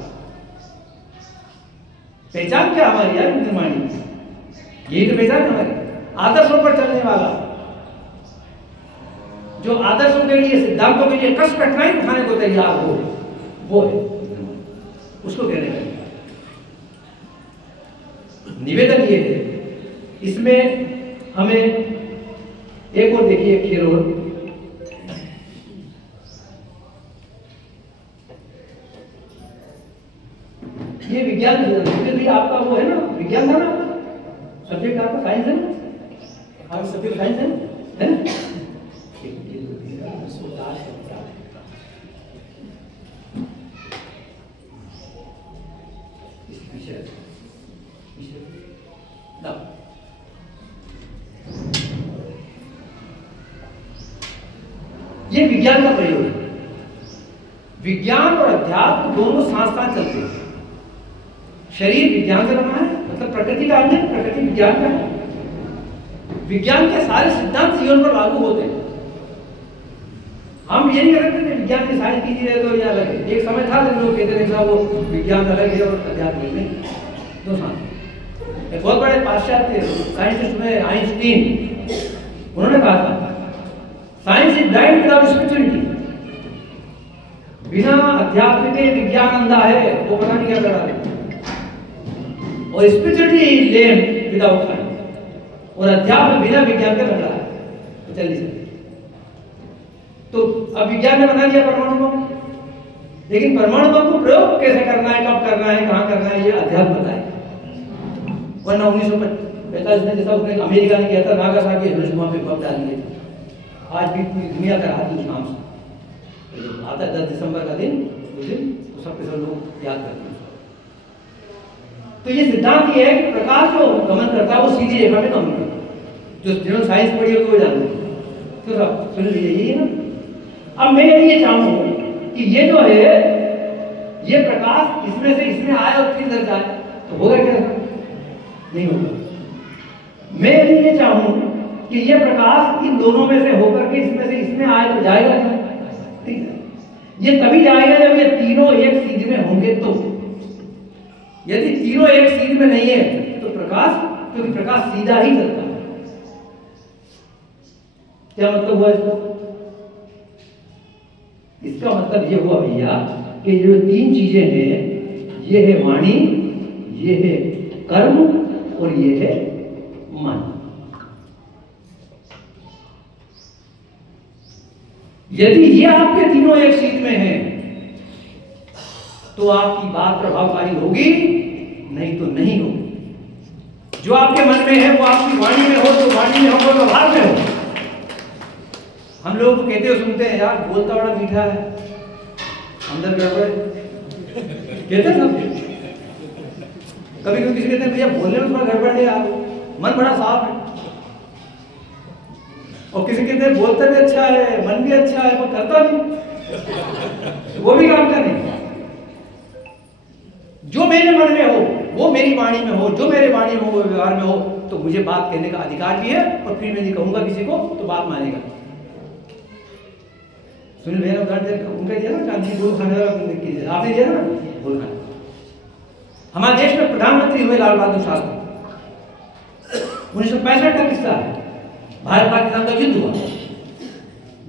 पहचान क्या हमारी यार युग निर्माणी, यही तो पहचान हमारी, आदर्शों पर चलने वाला, जो आदर्शों के लिए सिद्धांतों के लिए कष्ट कठिनाई उठाने को तैयार हो, वो है उसको कहने का निवेदन ये है। इसमें हमें एक और देखिए खेल और ये विज्ञान भी आपका वो है ना, विज्ञान था ना सब्जेक्ट आपका, साइंस है ना, आपका सब्जेक्ट साइंस है ना? ये विज्ञान का प्रयोग है। विज्ञान और अध्यात्म दोनों साथ साथ चलते हैं। शरीर विज्ञान से बना है, मतलब प्रकृति का अंग है, प्रकृति विज्ञान का है। विज्ञान के सारे सिद्धांत जीवन पर लागू होते हैं। हम ये नहीं कहते कि विज्ञान की साइंस कीजिए तो ये अलग है। एक समय था जब लोग कहते थे साहब वो विज्ञान अलग है और अध्यात्म नहीं, दो साथ। एक बहुत बड़े पाश्चात्य साइंटिस्ट हुए आइंस्टीन, उन्होंने कहा था science is blind without spirituality. बिना अध्यात्म के विज्ञान अंधा है, वो पता नहीं क्या कर रहा है। और spirituality is lame without science, और अध्यात्म बिना विज्ञान के लग रहा है, तो चल नहीं सकते। तो अब विज्ञान ने बना दिया परमाणु बम, लेकिन परमाणु बम को प्रयोग कैसे करना है, कब करना है, कहां करना है, ये अध्यात्म बताए। वरना 1945 में जैसा उसने अमेरिका ने किया था, नागासाकी हिरोशिमा पे बम डाल दिए थे। आज भी पूरी दुनिया का राज उस नाम से आता है। 10 दिसंबर का दिन, उस दिन तो सब के सब लोग याद करते हैं। तो ये सिद्धांत ये है कि प्रकाश जो गमन करता है वो सीधी रेखा में गमन करता है। जो जिन्होंने साइंस पढ़ी हो वो जानते हैं। तो सब सुन लीजिए, यही है ना। अब मैं ये चाहूँ कि ये जो है ये प्रकाश इसमें से इसमें आए और फिर इधर जाए, तो होगा क्या? नहीं होगा। मैं ये चाहूँ कि ये प्रकाश इन दोनों में से होकर के इसमें से इसमें आए तो जाएगा क्या? ठीक है, ये तभी जाएगा जब ये तीनों एक सीध में होंगे। तो यदि तीनों एक सीध में नहीं है तो प्रकाश, क्योंकि प्रकाश सीधा ही चलता है। क्या मतलब हुआ इसका? इसका मतलब ये हुआ भैया कि जो तीन चीजें हैं, ये है वाणी, ये है कर्म और ये है मन। यदि ये आपके तीनों एक सीध में हैं तो आपकी बात प्रभावकारी होगी, नहीं तो नहीं होगी। जो आपके मन में है वो आपकी वाणी में हो तो वाणी में हो, तो व्यवहार में हो। हम लोग तो कहते हो सुनते हैं यार बोलता बड़ा मीठा है, अंदर गड़बड़ कहते हैं सब। कभी कभी किसी कहते हैं भैया बोलने में थोड़ा गड़बड़ है यार, मन बड़ा साफ है। और किसी कहते हैं बोलता भी अच्छा है, मन भी अच्छा है, पर करता नहीं, वो भी काम का नहीं। जो मेरे मन में हो वो मेरी वाणी में हो, जो मेरे वाणी में हो वो व्यवहार में हो, तो मुझे बात कहने का अधिकार भी है। और फिर मैं नहीं कहूंगा किसी को तो बात मानेगा। सुनील भैया उदाहरण उनका दिया ना, चांदी गोल खाने वाला आपने दिया ना गोल खाने। हमारे देश में प्रधानमंत्री हुए लाल बहादुर शास्त्री। 1965 का किस्सा है। भारत पाकिस्तान का युद्ध हुआ,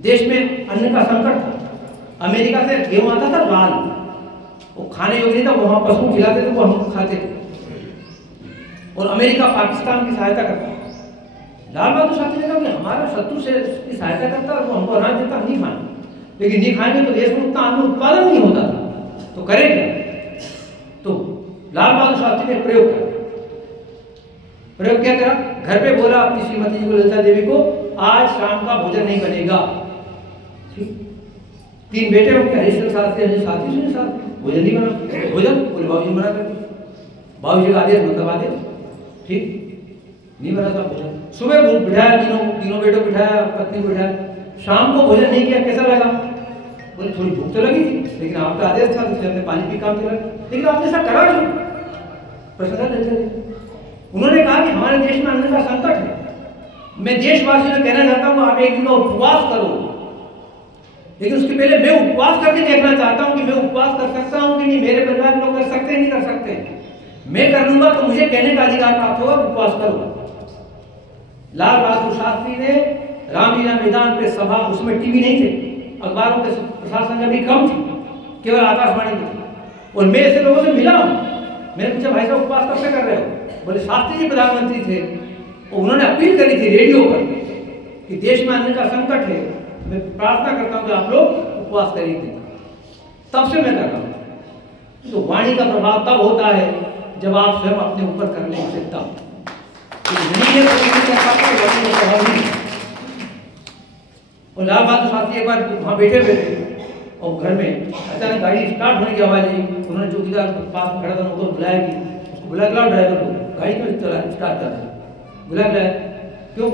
देश में अन्न का संकट था। अमेरिका से गेहूं आता था लाल, वो खाने योग्य नहीं था, वहां पशु खिलाते थे, वो हम खाते थे। और अमेरिका पाकिस्तान की सहायता करता। लाल बहादुर शास्त्री ने कहा कि हमारा शत्रु से की सहायता करता और वो हमको अनाज देता, नहीं खाना, लेकिन नहीं खाएंगे तो देश में उतना अन्न उत्पादन नहीं होता था, तो करेंगे। तो लाल बहादुर शास्त्री ने प्रयोग किया। प्रयोग क्या करा? घर पे बोला अपनी श्रीमती जी को, ललिता देवी को, आज शाम का भोजन नहीं बनेगा। 3 बेटे होंगे, हरीश शास्त्री, साथी साथ भोजन नहीं बना। भोजन बोले बाबूजी मना कर दिया। बाबूजी का आदेश मतलब आदेश, ठीक नहीं बना सब भोजन। सुबह बिठाया, तीनों बेटों को बिठाया, पत्नी को बिठाया, शाम को भोजन नहीं किया, कैसा लगा? बोले थोड़ी भूख तो लगी थी, लेकिन आपका आदेश था तो हमने पानी पी काम चला, लेकिन आपने ऐसा करा क्यों? प्रश्न लेते थे। उन्होंने कहा कि हमारे देश में अन्न का संकट है। मैं देशवासियों से कहना चाहता हूँ आप एक दिन उपवास करो, लेकिन उसके पहले मैं उपवास करके देखना चाहता हूँ कि मैं उपवास कर सकता हूँ कि नहीं, मेरे परिवार के लोग कर सकते हैं नहीं कर सकते। मैं कर लूंगा तो मुझे कहने का अधिकार प्राप्त होगा उपवास करो। लाल बहादुर शास्त्री ने रामलीला मैदान पे सभा, उसमें टीवी नहीं थे, अखबारों के प्रसार संख्या भी कम थी, केवल आकाशवाणी थी, और मैं ऐसे लोगों से मिला हूं। मैंने पूछा भाई साहब उपवास कब से कर रहे हो? बोले शास्त्री जी प्रधानमंत्री थे और उन्होंने अपील करी थी रेडियो पर कि देश में अन्न का संकट है, मैं प्रार्थना करता हूं कि आप लोग उपवास करिए। तब से मैं कर रहा हूं। तो वाणी का प्रभाव तब होता है जब आप स्वयं अपने ऊपर कर लें उसे, तब और लाल बहादुर शास्त्री एक बार वहां बैठे हुए थे और घर में अचानक गाड़ी स्टार्ट होने की आवाज आई। उन्होंने चौकीदार पास में खड़ा था, उनको बुलाया कि उसको बुला के लाओ ड्राइवर को, गाड़ी क्यों चला स्टार्ट कर रहे, बुला के लाया, क्यों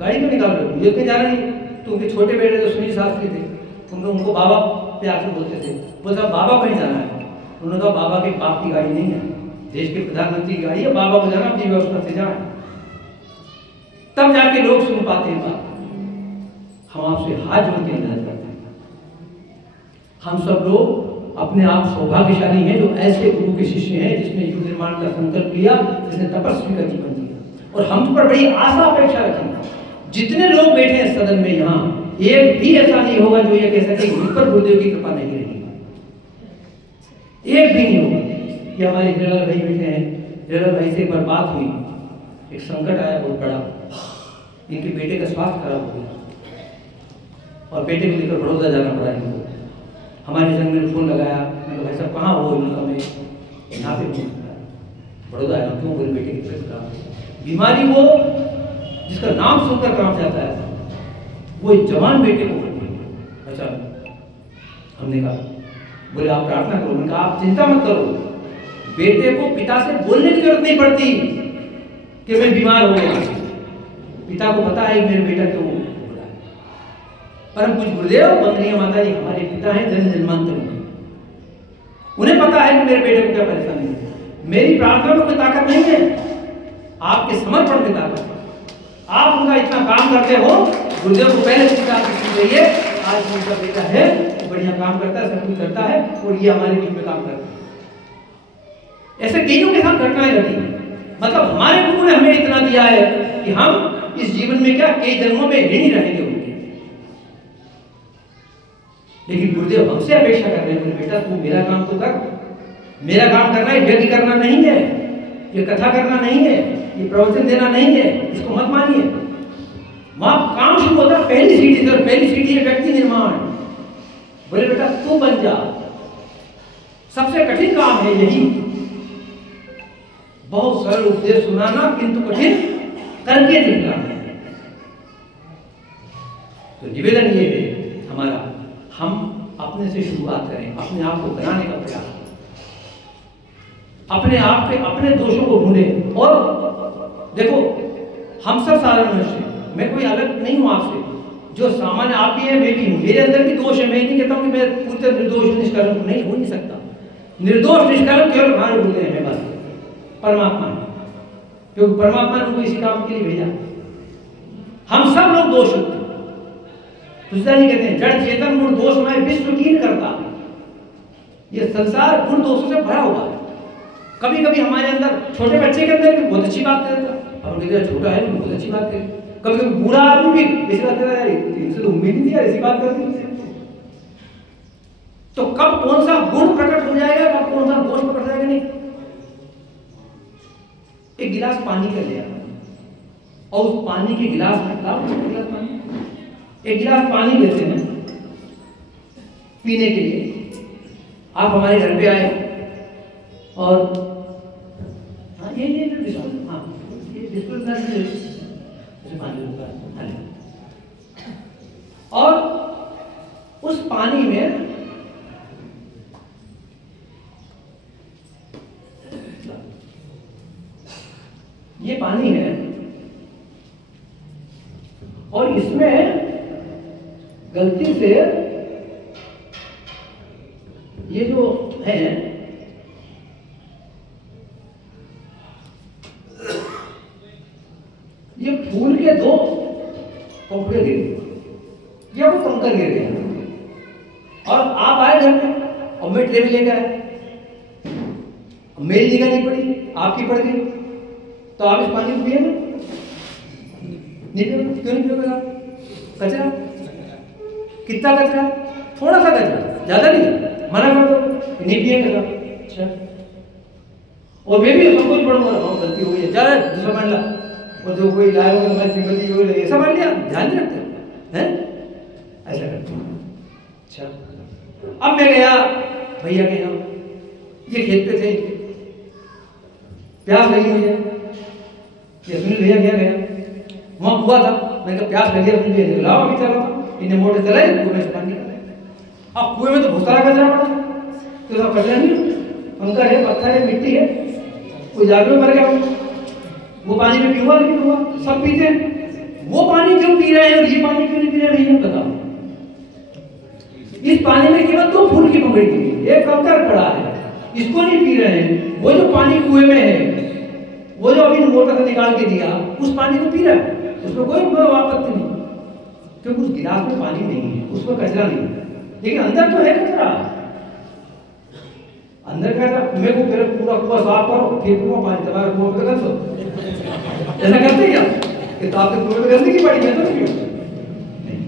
गाड़ी क्यों निकाल रहे हो, ये क्यों जा रही? तो उनके छोटे बेटे जो सुनील शास्त्री थे, उनको बाबा प्यार से बोलते थे, बोलता बाबा कहीं जाना है। उन्होंने कहा बाबा के बाप की गाड़ी नहीं है, देश के प्रधानमंत्री की गाड़ी है, बाबा को जाना अपनी व्यवस्था से जाए, तब जाके लोग सुन पाते हैं बात। हम आपसे हाथ जोड़ के निवेदन करते हैं, हम सब लोग अपने आप सौभाग्यशाली हैं जो ऐसे गुरु के शिष्य हैं जिसने युग निर्माण का संकल्प लिया, जिसने तपस्वी का जीवन जिया, और हम पर बड़ी आशा अपेक्षा रखें। जितने लोग बैठे हैं सदन में यहाँ, एक भी ऐसा नहीं होगा जो ये कह सके मुझ पर गुरुदेव की कृपा नहीं रही, एक भी नहीं होगा। कि हमारे हिरालाल भाई बैठे हैं, हिरालाल भाई से एक बार बात हुई, एक संकट आया बहुत बड़ा, इनके बेटे का स्वास्थ्य खराब हो गया और बेटे को लेकर बड़ौदा जाना पड़ा इनको। हमारे संग ने फोन लगाया, मैंने भाई साहब कहाँ हो? उनका मैं यहाँ पे बड़ौदा आया। क्यों? बोले बेटे की तबीयत खराब। बीमारी वो जिसका नाम सुनकर काम जाता है, वो जवान बेटे को हो गई। अच्छा, हमने कहा, बोले आप प्रार्थना करो। मैंने कहा आप चिंता मत करो, बेटे को पिता से बोलने की जरूरत नहीं पड़ती कि मैं बीमार हो गया, पिता को पता है मेरे बेटा क्यों हो रहा है। परम पूज्य गुरुदेव वंदनीय माता जी हमारे पिता हैं जन्म जन्मांतर में, उन्हें पता है कि मेरे बेटे को क्या परेशानी है। मेरी प्रार्थना में कोई ताकत नहीं है, आपके समर्पण में ताकत है। आप उनका इतना काम करते हो, गुरुदेव को पहले से सुन रही आज उनका बेटा है, बढ़िया काम करता है, सब कुछ करता है, और ये हमारे बीच में काम करता है। ऐसे कईयों के साथ घटनाएं घटी, मतलब हमारे गुरु ने हमें इतना दिया है कि हम इस जीवन में क्या कई जन्मों में ऋणी रहेंगे उनके। लेकिन गुरुदेव हमसे अपेक्षा कर रहे हैं, बेटा तू मेरा काम तो कर। मेरा काम करना है, यज्ञ करना नहीं है, ये कथा करना नहीं है, ये प्रवचन देना नहीं है, इसको मत मानिए। वहां काम शुरू होता है पहली सीढ़ी से, पहली सीढ़ी है व्यक्ति निर्माण। बोले बेटा तू बन जा, सबसे कठिन काम है यही। बहुत सरल उपदेश सुनाना, किंतु कठिन करके दिखाना। तो निवेदन ये है हमारा, हम अपने से शुरुआत करें, अपने आप को बनाने का प्रयास करें, अपने आप के अपने दोषों को ढूंढें। और देखो हम सब साधारण मनुष्य, मैं कोई अलग नहीं हूं आपसे, जो सामान्य आप भी है मैं भी हूं, मेरे अंदर भी दोष है। मैं नहीं कहता हूं कि मैं पूरी तरह निर्दोष निष्कलंक नहीं, हो नहीं सकता। निर्दोष निष्कलंक केवल हमारे गुरुदेव हैं, बस परमात्मा है, क्योंकि परमात्मा ने उनको इसी काम के लिए भेजा। हम सब लोग दोष युक्त। तुलसीदास जी कहते हैं जड़ चेतन गुण दोषमय विश्व कीन करता। ये संसार गुण दोषों से भरा हुआ है। कभी कभी हमारे अंदर, छोटे बच्चे के अंदर भी बहुत अच्छी बात करता है, अब कहते छोटा है बहुत अच्छी बात करे। कभी कभी बूढ़ा आदमी भी ऐसी बात करता है, इनसे तो उम्मीद नहीं थी यार ऐसी बात करती। तो कब कौन सा गुण प्रकट हो जाएगा, कब कौन सा दोष प्रकट हो जाएगा, नहीं। एक गिलास पानी का लिया और उस पानी के गिलास में गिलास पानी, एक गिलास पानी लेते हैं पीने के लिए। आप हमारे घर पे आए और ये बिस्कुट, हाँ ये बिस्कुट पानी, और उस पानी में और इसमें गलती से ये जो है ये फूल के दो पंखुड़े गिर गए, ये वो कंकर गिर गया और आप आए घर में और मैं ट्रे में लेकर आए, मेरी जगह नहीं पड़ी, आपकी पड़ गई, तो आप इस पानी को पिए ना? नहीं पियोगे? क्यों नहीं पियोगे आप? कचरा, कितना कचरा? थोड़ा सा कचरा, ज्यादा नहीं, मना कर दो नहीं पिएंगे आप। अच्छा, और मैं भी सब कुछ पढ़ूंगा, गलती हो गई, चल दूसरा मान ला, और जो कोई लाए होगा मैं श्रीमती को ऐसा मान लिया, ध्यान नहीं रखते हैं, ऐसा करते हैं। अच्छा, अब मैं गया भैया के यहाँ, ये खेत पे थे, प्यास लगी मुझे, ये सुनील भैया क्या गया वहां हुआ था, मैंने कहा प्यास लगी है मुझे, लाओ अभी चलो, इन्हें मोटर चलाए कुएं में से पानी निकाले। अब कुएं में तो बहुत सारा कचरा पड़ा, तो सब कचरा नहीं, कंकर है, पत्थर है, मिट्टी है, कोई जाके मर गया, वो पानी में पीऊंगा नहीं पीऊंगा, सब पीते हैं, वो पानी क्यों पी रहे हैं और ये पानी क्यों नहीं पी रहे हैं, बताओ। इस पानी में केवल 2 फूल की पंखुड़ी गिरी, एक कंकर पड़ा है, इसको नहीं पी रहे हैं, वो जो पानी कुएं में है, वो जो अभी मोटर से निकाल के दिया, उस पानी को पी रहा है, उसमें कोई आपत्ति नहीं, क्योंकि उस गिलास में पानी नहीं है, उसमें कचरा नहीं है, लेकिन अंदर तो है कचरा, अंदर का मेरे को फिर पूरा कुआं साफ करो, फिर कुआं पानी तुम्हारा कुआं पे कर दो, ऐसा करते क्या कि तो आपके कुएं में गंदगी पड़ी है, तो नहीं।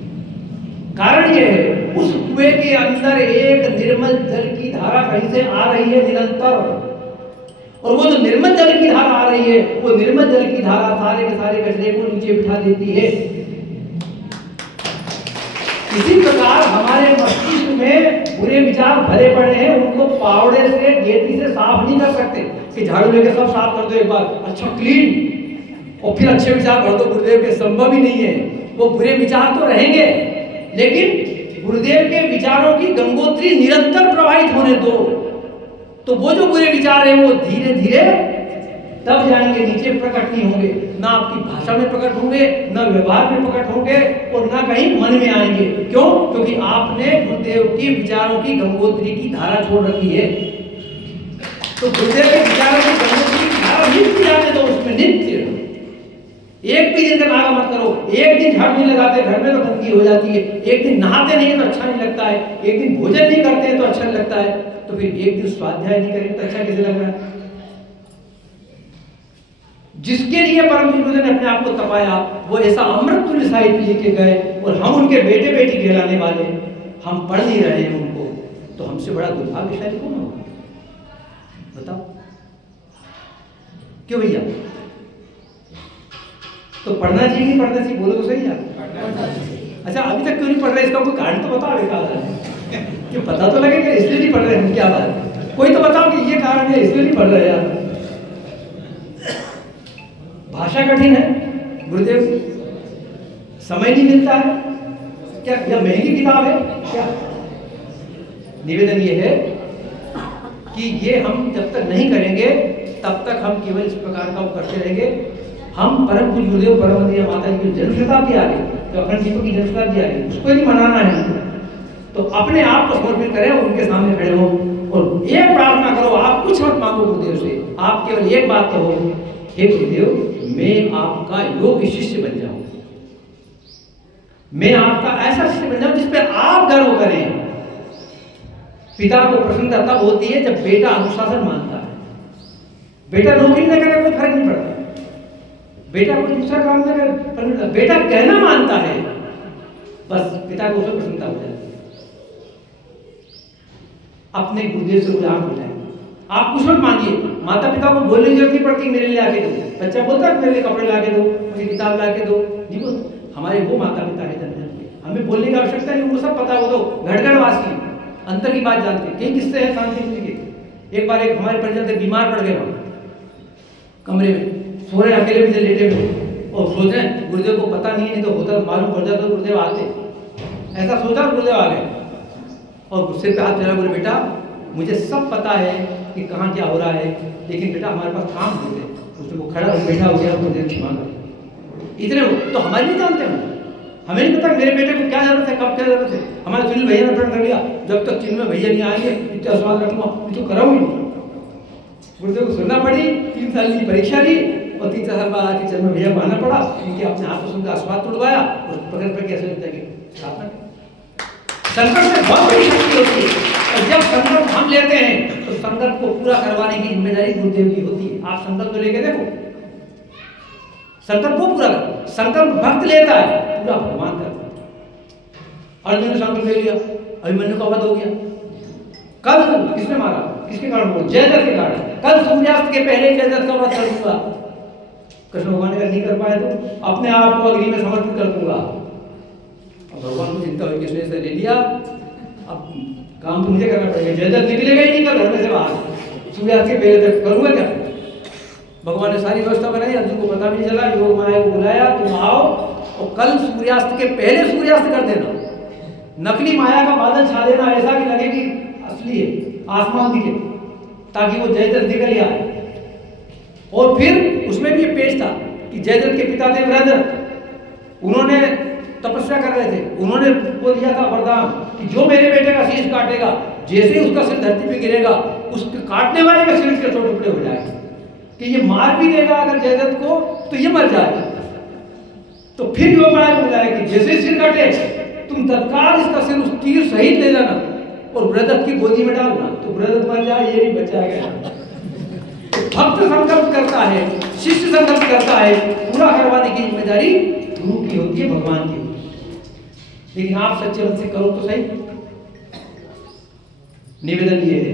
कारण ये है उस कुएं के अंदर एक निर्मल जल की धारा कहीं से आ रही है निरंतर, और वो जो निर्मल जल की धारा आ रही है, वो निर्मल जल की धारा सारे के सारे कचरे को नीचे बिठा देती है। इसी प्रकार हमारे मस्तिष्क में बुरे विचार भरे पड़े हैं, उनको पावड़े से गेती से साफ नहीं कर सकते कि झाड़ू लेके सब साफ कर दो एक बार, अच्छा क्लीन, और फिर अच्छे विचार भर दो, गुरुदेव के संभव ही नहीं है। वो बुरे विचार तो रहेंगे, लेकिन गुरुदेव के विचारों की गंगोत्री निरंतर प्रवाहित होने दो, तो वो जो बुरे विचार है वो धीरे धीरे तब जाएंगे, नीचे प्रकट नहीं होंगे, ना आपकी भाषा में प्रकट होंगे, ना व्यवहार में प्रकट होंगे, और ना कहीं मन में आएंगे। क्यों? क्योंकि आपने गुरुदेव की विचारों की गंगोत्री की धारा छोड़ रखी है। तो गुरुदेव के विचारों की गंगोत्री की धारा नित्य जाने दो, उसमें नित्य एक भी दिन का नागा मत करो। एक दिन झाड़ू नहीं लगाते, घर में तो गंदगी हो जाती है, एक दिन नहाते नहीं है तो अच्छा नहीं लगता है, एक दिन भोजन नहीं करते हैं तो अच्छा नहीं लगता है, तो फिर एक दिन स्वाध्याय नहीं करेंगे तो अच्छा कैसे लग रहा है? जिसके लिए परम गुरुदेव ने अपने आप को तपाया, वो ऐसा अमृत तुल्य साहित्य लेके गए, और हम उनके बेटे बेटी कहलाने वाले, हम पढ़ नहीं रहे हैं उनको, तो हमसे बड़ा दुर्भाग्यशाली कौन होगा? बताओ क्यों भैया? तो पढ़ना चाहिए नहीं पढ़ना चाहिए, बोलो तो सही यार। अच्छा, अभी तक क्यों नहीं पढ़ रहे, इसका कोई कारण तो बताओ। क्यों पता तो लगेगा, इसलिए नहीं पढ़ रहे हम, क्या बात है? कोई तो बताओ कि ये कारण है इसलिए नहीं पढ़ रहे यार। भाषा कठिन है, गुरुदेव समय नहीं मिलता है क्या, या महंगी किताब है क्या? निवेदन ये है कि ये हम जब तक नहीं करेंगे तब तक हम केवल इस प्रकार का वो करते रहेंगे। हम परम पूज्य गुरुदेव परम वंदनीय माता जी की जन्म शताब्दी आ रही, तो अखंड दीपक की जन्म शताब्दी आ रही, उसको ही मनाना है, तो अपने आप को समर्पित करें, उनके सामने खड़े हो और एक प्रार्थना करो। आप कुछ मत मांगो गुरुदेव से, आप केवल एक बात कहो, हे गुरुदेव मैं आपका योग्य शिष्य बन जाऊं, मैं आपका ऐसा शिष्य बन जाऊं जिस पर आप गर्व करें। पिता को प्रसन्नता तब होती है जब बेटा अनुशासन मानता है। बेटा नौकरी न करे कोई फर्क नहीं पड़ता, बेटा कोई दूसरा काम न करे, बेटा कहना मानता है, बस पिता को उसमें प्रसन्नता हो जाती है। अपने गुरुदेव से गुलाम हो जाए। आप कुछ मत मांगिए, माता पिता को बोलने की जरूरत नहीं पड़ती मेरे लिए आके दो। बच्चा बोलता है मेरे लिए कपड़े ला के दो, मुझे किताब ला के दो, नहीं बोलते। हमारे वो माता पिता है जन के, हमें बोलने की आवश्यकता नहीं, उनको सब पता हो, तो घड़घड़वासी अंतर की बात जानते हैं। कई किस्से हैं शांति के। एक बार एक हमारे परिजन से बीमार पड़ गए, वहां कमरे में सो रहे, अकेले में लेटे हुए, और सोच रहे गुरुदेव को पता नहीं तो होता मालूम पड़ जाता गुरुदेव आते, ऐसा सोचा गुरुदेव आ गए और गुस्से पे हाथ फेरा, बोले बेटा मुझे सब पता है कि कहाँ क्या हो रहा है, लेकिन बेटा हमारे पास काम होते। उसने वो खड़ा बैठा हो गया, गुरुदेव क्षमा कर। इतने तो हमारे नहीं जानते हैं, हमें नहीं पता मेरे बेटे को क्या जरूरत है, कब क्या जरूरत है। हमारे सुनील भैया ने प्रण कर लिया जब तक चिन्मय भैया नहीं आएंगे इतना आशीर्वाद रखूंगा, ये तो कराऊंगी नहीं। गुरुदेव को सुनना पड़ी, 3 साल की परीक्षा ली और 3 साल बाद आके चिन्मय भैया को आना पड़ा, क्योंकि अपने हाथ से उनका आशीर्वाद तोड़वाया और पकड़ पर कैसे लगता है स्थापना। संकल्प में बहुत बड़ी शक्ति होती है और जब संकल्प हम लेते हैं तो संकल्प को पूरा करवाने की जिम्मेदारी गुरुदेव की होती है। आप संकल्प लेके देखो, संकल्प को पूरा कर, संकल्प भक्त लेता है, पूरा भगवान करता है। अर्जुन ने संकल्प ले लिया, अभिमन्यु का वध हो गया। कल किसने मारा, किसके कारण बोल, जयद्रथ के कारण। कल सूर्यास्त के पहले जयद्रथ का वध कर दूंगा। कृष्ण भगवान अगर नहीं कर पाए तो अपने आप को अग्नि में समर्पित कर दूंगा। भगवान को चिंता हुई, किसने से ले लिया, अब काम तो मुझे करना पड़ेगा। जयद्रथ निकलेगा ही नहीं कल घर में से बाहर, सूर्यास्त के पहले तक करूंगा क्या। भगवान ने सारी व्यवस्था बनाई, अर्जुन को पता भी नहीं चला, योग माया को बुलाया, तुम आओ और कल सूर्यास्त के पहले सूर्यास्त कर देना। नकली माया का बादल छा देना, ऐसा कि लगे कि असली है, आसमान दिखे, ताकि वो जयद्रथ निकल आए। और फिर उसमें भी पेश था कि जयद्रथ के पिता थे ब्रदर, उन्होंने तपस्या कर रहे थे, उन्होंने वो दिया था वरदान कि जो मेरे बेटे का शीश काटेगा, जैसे ही उसका सिर धरती पे गिरेगा, उसके काटने वाले का सिर के 2 टुकड़े हो जाएंगे, कि ये मार भी देगा अगर जयद्रथ को तो ये मर जाएगा। तो फिर योग माया को बुलाया कि जैसे सिर काटे तुम तत्काल इसका सिर उस तीर सहित ले जाना और ब्रदर की गोदी में डालना, तो ब्रदर मर जाए, ये भी बचा गया। भक्त संकल्प करता है, शिष्य संकल्प करता है, पूरा करवाने की जिम्मेदारी गुरु की होती है, भगवान की। लेकिन आप सच्चे मन से करो तो सही। निवेदन ये है,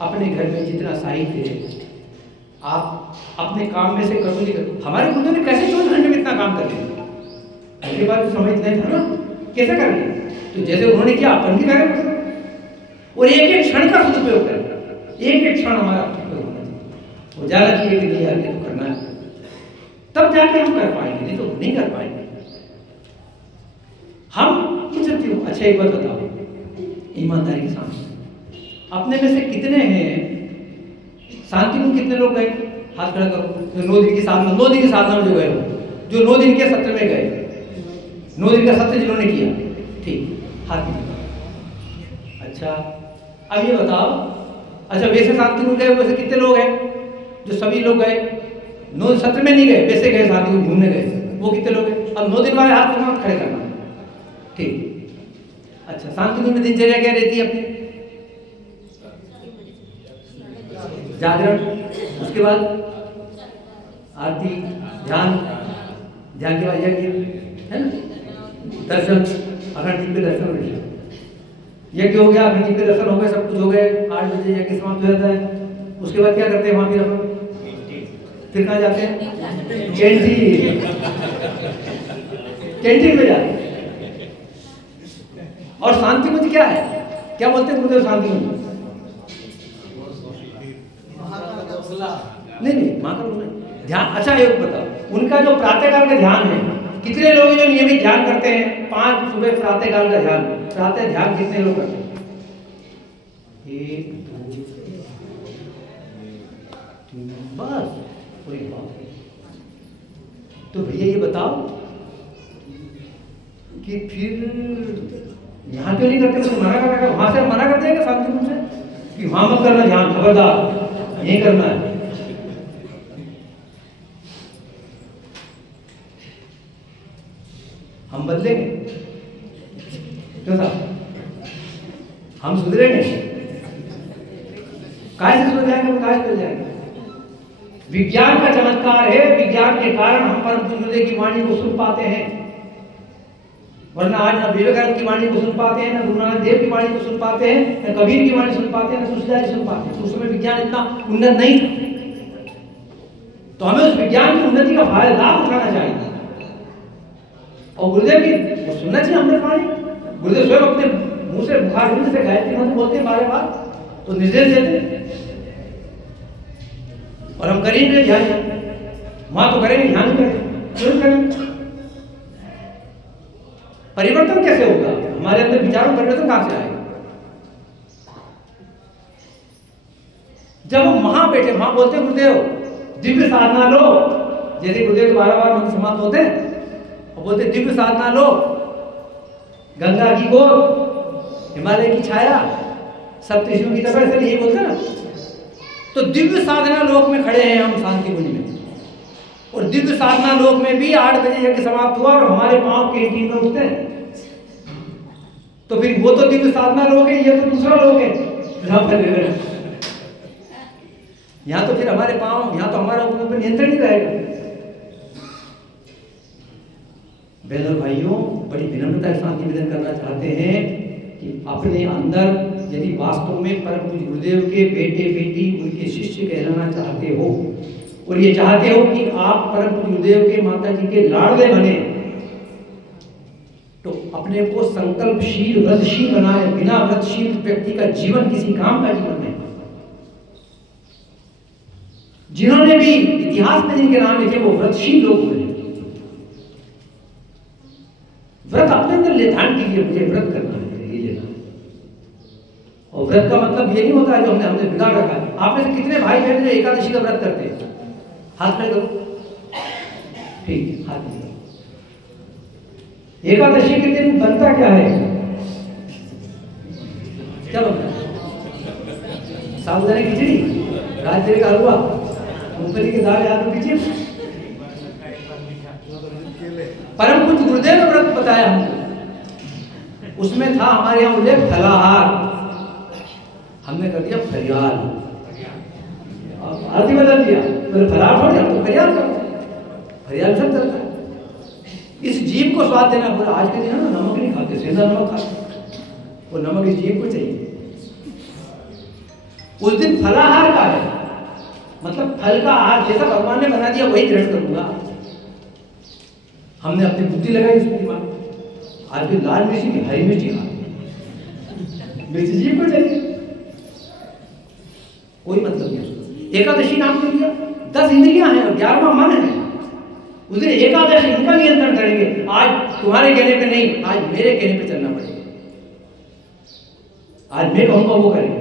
अपने घर में जितना साहित्य है आप अपने काम में से करो नहीं करो। हमारे गुरुदेव ने कैसे 24 घंटे में इतना काम कर लिया, उनके बाद समझ नहीं था ना कैसे कर लिया। तो जैसे उन्होंने किया अपन भी करें, और एक एक क्षण का सदुपयोग करें, एक एक क्षण हमारा वो जाना चाहिए कि नहीं यार ये तो करना है, तब जाके हम कर पाएंगे, नहीं तो नहीं कर पाएंगे। हम पूछ सकते हो, अच्छा एक बात बताओ ईमानदारी के साथ, अपने में से कितने हैं शांति में, कितने लोग गए, हाथ खड़ा करो, जो 9 दिन की साधना, 9 दिन की साधना में जो गए, जो 9 दिन के सत्र में गए, 9 दिन का सत्र जिन्होंने किया, ठीक, हाथ नीचे। अच्छा अब ये बताओ, अच्छा वैसे शांति में गए वैसे कितने लोग हैं, जो सभी लोग गए 9 सत्र में नहीं गए, वैसे गए शांति में घूमने गए, वो कितने लोग हैं। अब 9 दिन वाले हाथ खड़े करना, ठीक। अच्छा शांति में दिनचर्या क्या रहती है अपनी, जागरण, उसके बाद आरती, ध्यान, ध्यान के बाद यज्ञ है ना, दर्शन, अखंड दीप के दर्शन, यज्ञ हो गया, अखंड दीप के दर्शन हो गए, सब कुछ हो गए, 8 बजे यज्ञ समाप्त हो जाता है। उसके बाद क्या करते हैं वहां फिर कहाँ जाते हैं, कैंटीन, कैंटीन में जाते हैं। और शांति मुझे क्या है, क्या बोलते हैं गुरुदेव शांति मुझे, नहीं मां का ध्यान। अच्छा एक बताओ, उनका जो प्रातःकाल का ध्यान है, कितने लोग जो नियमित ध्यान करते हैं, 5 सुबह प्रातःकाल का ध्यान, प्रातः ध्यान कितने लोग करते हैं, 1 2 3 बस, कोई बात नहीं। तो भैया ये बताओ कि फिर यहाँ क्यों नहीं करते, तो मना कर, वहां से मना कर देगा शांति से कि वहां मत करना ध्यान, खबरदार यही करना है। हम बदलेंगे क्यों साहब, हम सुधरेंगे, काय से सुधर जाएंगे, काय से सुधर जाएंगे। विज्ञान का चमत्कार है, विज्ञान के कारण हम परम गुरुदेव की वाणी को सुन पाते हैं, वरना आज ना विवेकानंद की वाणी को सुन पाते हैं, ना गुरु नानक देव की वाणी को सुन पाते हैं, ना कबीर की वाणी सुन पाते हैं, ना तुलसीदास सुन पाते हैं। तो उस समय विज्ञान इतना उन्नत नहीं था, तो हमें उस विज्ञान की उन्नति का फायदा लाभ उठाना चाहिए और गुरुदेव की सुनना चाहिए अमृत वाणी। गुरुदेव स्वयं अपने मुंह से बुखार से गायत्री मंत्र बोलते हैं 12 बार, तो निर्देश देते और हम करेंगे ध्यान, वहां तो करेंगे, ध्यान करेंगे। परिवर्तन कैसे होगा, हमारे अंदर विचारों परिवर्तन कहां से आएगा, जब हम वहां बैठे, वहां बोलते हैं गुरुदेव दिव्य साधना लो, जैसे गुरुदेव 12 बार मंत्र समाप्त होते हैं और बोलते दिव्य साधना लो, गंगा की गोद, हिमालय की छाया, सप्तऋषियों की तपस्या, यही बोलते ना। तो दिव्य साधना लोक में खड़े हैं हम शांति कुंज में, और दिव्य साधना लोक में भी 8 बजे यज्ञ समाप्त हुआ और हमारे पांव कैंटीन में उठते हैं। तो फिर वो तो दिव्य साधना लोक है, ये तो दूसरा लोक है। यहाँ तो फिर हमारे पांव, यहाँ तो हमारा ऊपर नियंत्रण नहीं रहेगा। बहनों भाइयों, बड़ी विनम्रता के साथ निवेदन करना चाहते हैं कि अपने अंदर यदि वास्तव में परम पूज्य गुरुदेव के बेटे बेटी, उनके शिष्य कहलाना चाहते हो, और ये चाहते हो कि आप परम पूज्य गुरुदेव के माता जी के लाडले बने, तो अपने को संकल्पशील, व्रतशील बनाए। बिना व्रतशील व्यक्ति का जीवन किसी काम का जीवन नहीं। जिन्होंने भी इतिहास में जिनके नाम लिखे वो व्रतशील लोग हुए। व्रत अपने अंदर निर्धारण कीजिए, मुझे व्रत करना है, ये लेना। और व्रत का मतलब ये नहीं होता है जो हमने बिगाड़ रखा है। आप में से कितने भाई बहन जो एकादशी का व्रत करते हैं? हाथ खड़े करो। ठीक है, हाथ खड़े करो। एकादशी के दिन बनता क्या है? क्या बनता है? साबूदाने की खिचड़ी, राजगिरे का हलवा, मूंगफली की दाल, आलू की चिप्स। परम पूज्य गुरुदेव ने व्रत बताया हमको, उसमें था हमारे यहाँ उल्लेख फलाहार, हमने कर दिया फरियाल। आरती बदल दिया, तो फलाहार थोड़ी, हम तो फरियाल करते, फरियाल सब चलता है। इस जीव को स्वाद देना बोला। आज के दिन ना नमक नहीं खाते, सेंधा नमक खाते, वो नमक इस जीव को चाहिए। उस दिन फलाहार का है, मतलब फल का आहार जैसा भगवान ने बना दिया वही ग्रहण करूंगा। हमने अपनी बुद्धि लगाई उसमें दिमाग। आज भी लाल मिर्ची की हरी मिर्ची खा, मिर्ची जीव को चाहिए, कोई मतलब नहीं उसको। एकादशी नाम क्यों दिया? 10 इंद्रियां हैं और 11वां मन है। उस दिन एकादशी उनका नियंत्रण करेंगे। आज तुम्हारे कहने पे नहीं, आज मेरे कहने पे चलना पड़ेगा। आज मैं कहूंगा वो करेंगे,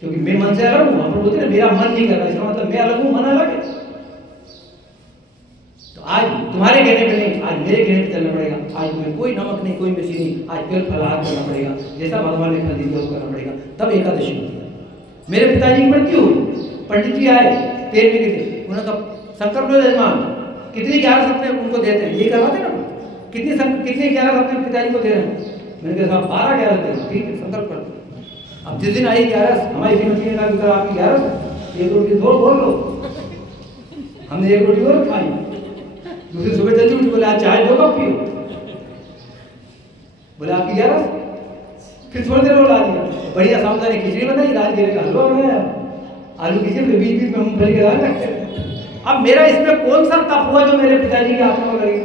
क्योंकि मैं मन से अलग हूं। हम बोलते हैं मेरा मन नहीं कर रहा, इसका मतलब मैं अलग हूं, मन अलग है। तो आज तुम्हारे कहने पे नहीं, आज मेरे कहने पे चलना पड़ेगा। आज में कोई नमक नहीं, कोई मिर्ची नहीं, आज केवल फलाहार करना पड़ेगा, जैसा भगवान ने फल दिया वो करना पड़ेगा। तब एकादशी होती है। मेरे पिताजी की मृत्यु हुई, पंडित जी आए 13वें के दिन, उन्होंने कहा संकल्प लो जजमान, कितनी 11 अपने उनको देते हैं, ये करवाते ना, कितनी 11 अपने पिताजी को दे रहे हैं। मैंने कहा 12-11 दे रहे, ठीक है संकल्प कर। अब जिस दिन आई 11, हमारी श्रीमती ने कहा आपकी 11, एक रोटी दो बोल लो। हमने एक रोटी और खाई, दूसरी सुबह जल्दी उठी, बोले आज चाय 2 कप पियो। बोले आपकी 11, फिर थोड़ी देर और ला दिया, बढ़िया साबुदाने खिचड़ी बनाई, राजगिरे का हलवा बनाया, आलू की चिप्स, बीच बीच में मूंगफली का दाल रखते। अब मेरा इसमें कौन सा तप हुआ जो मेरे पिताजी की आत्मा में लगी?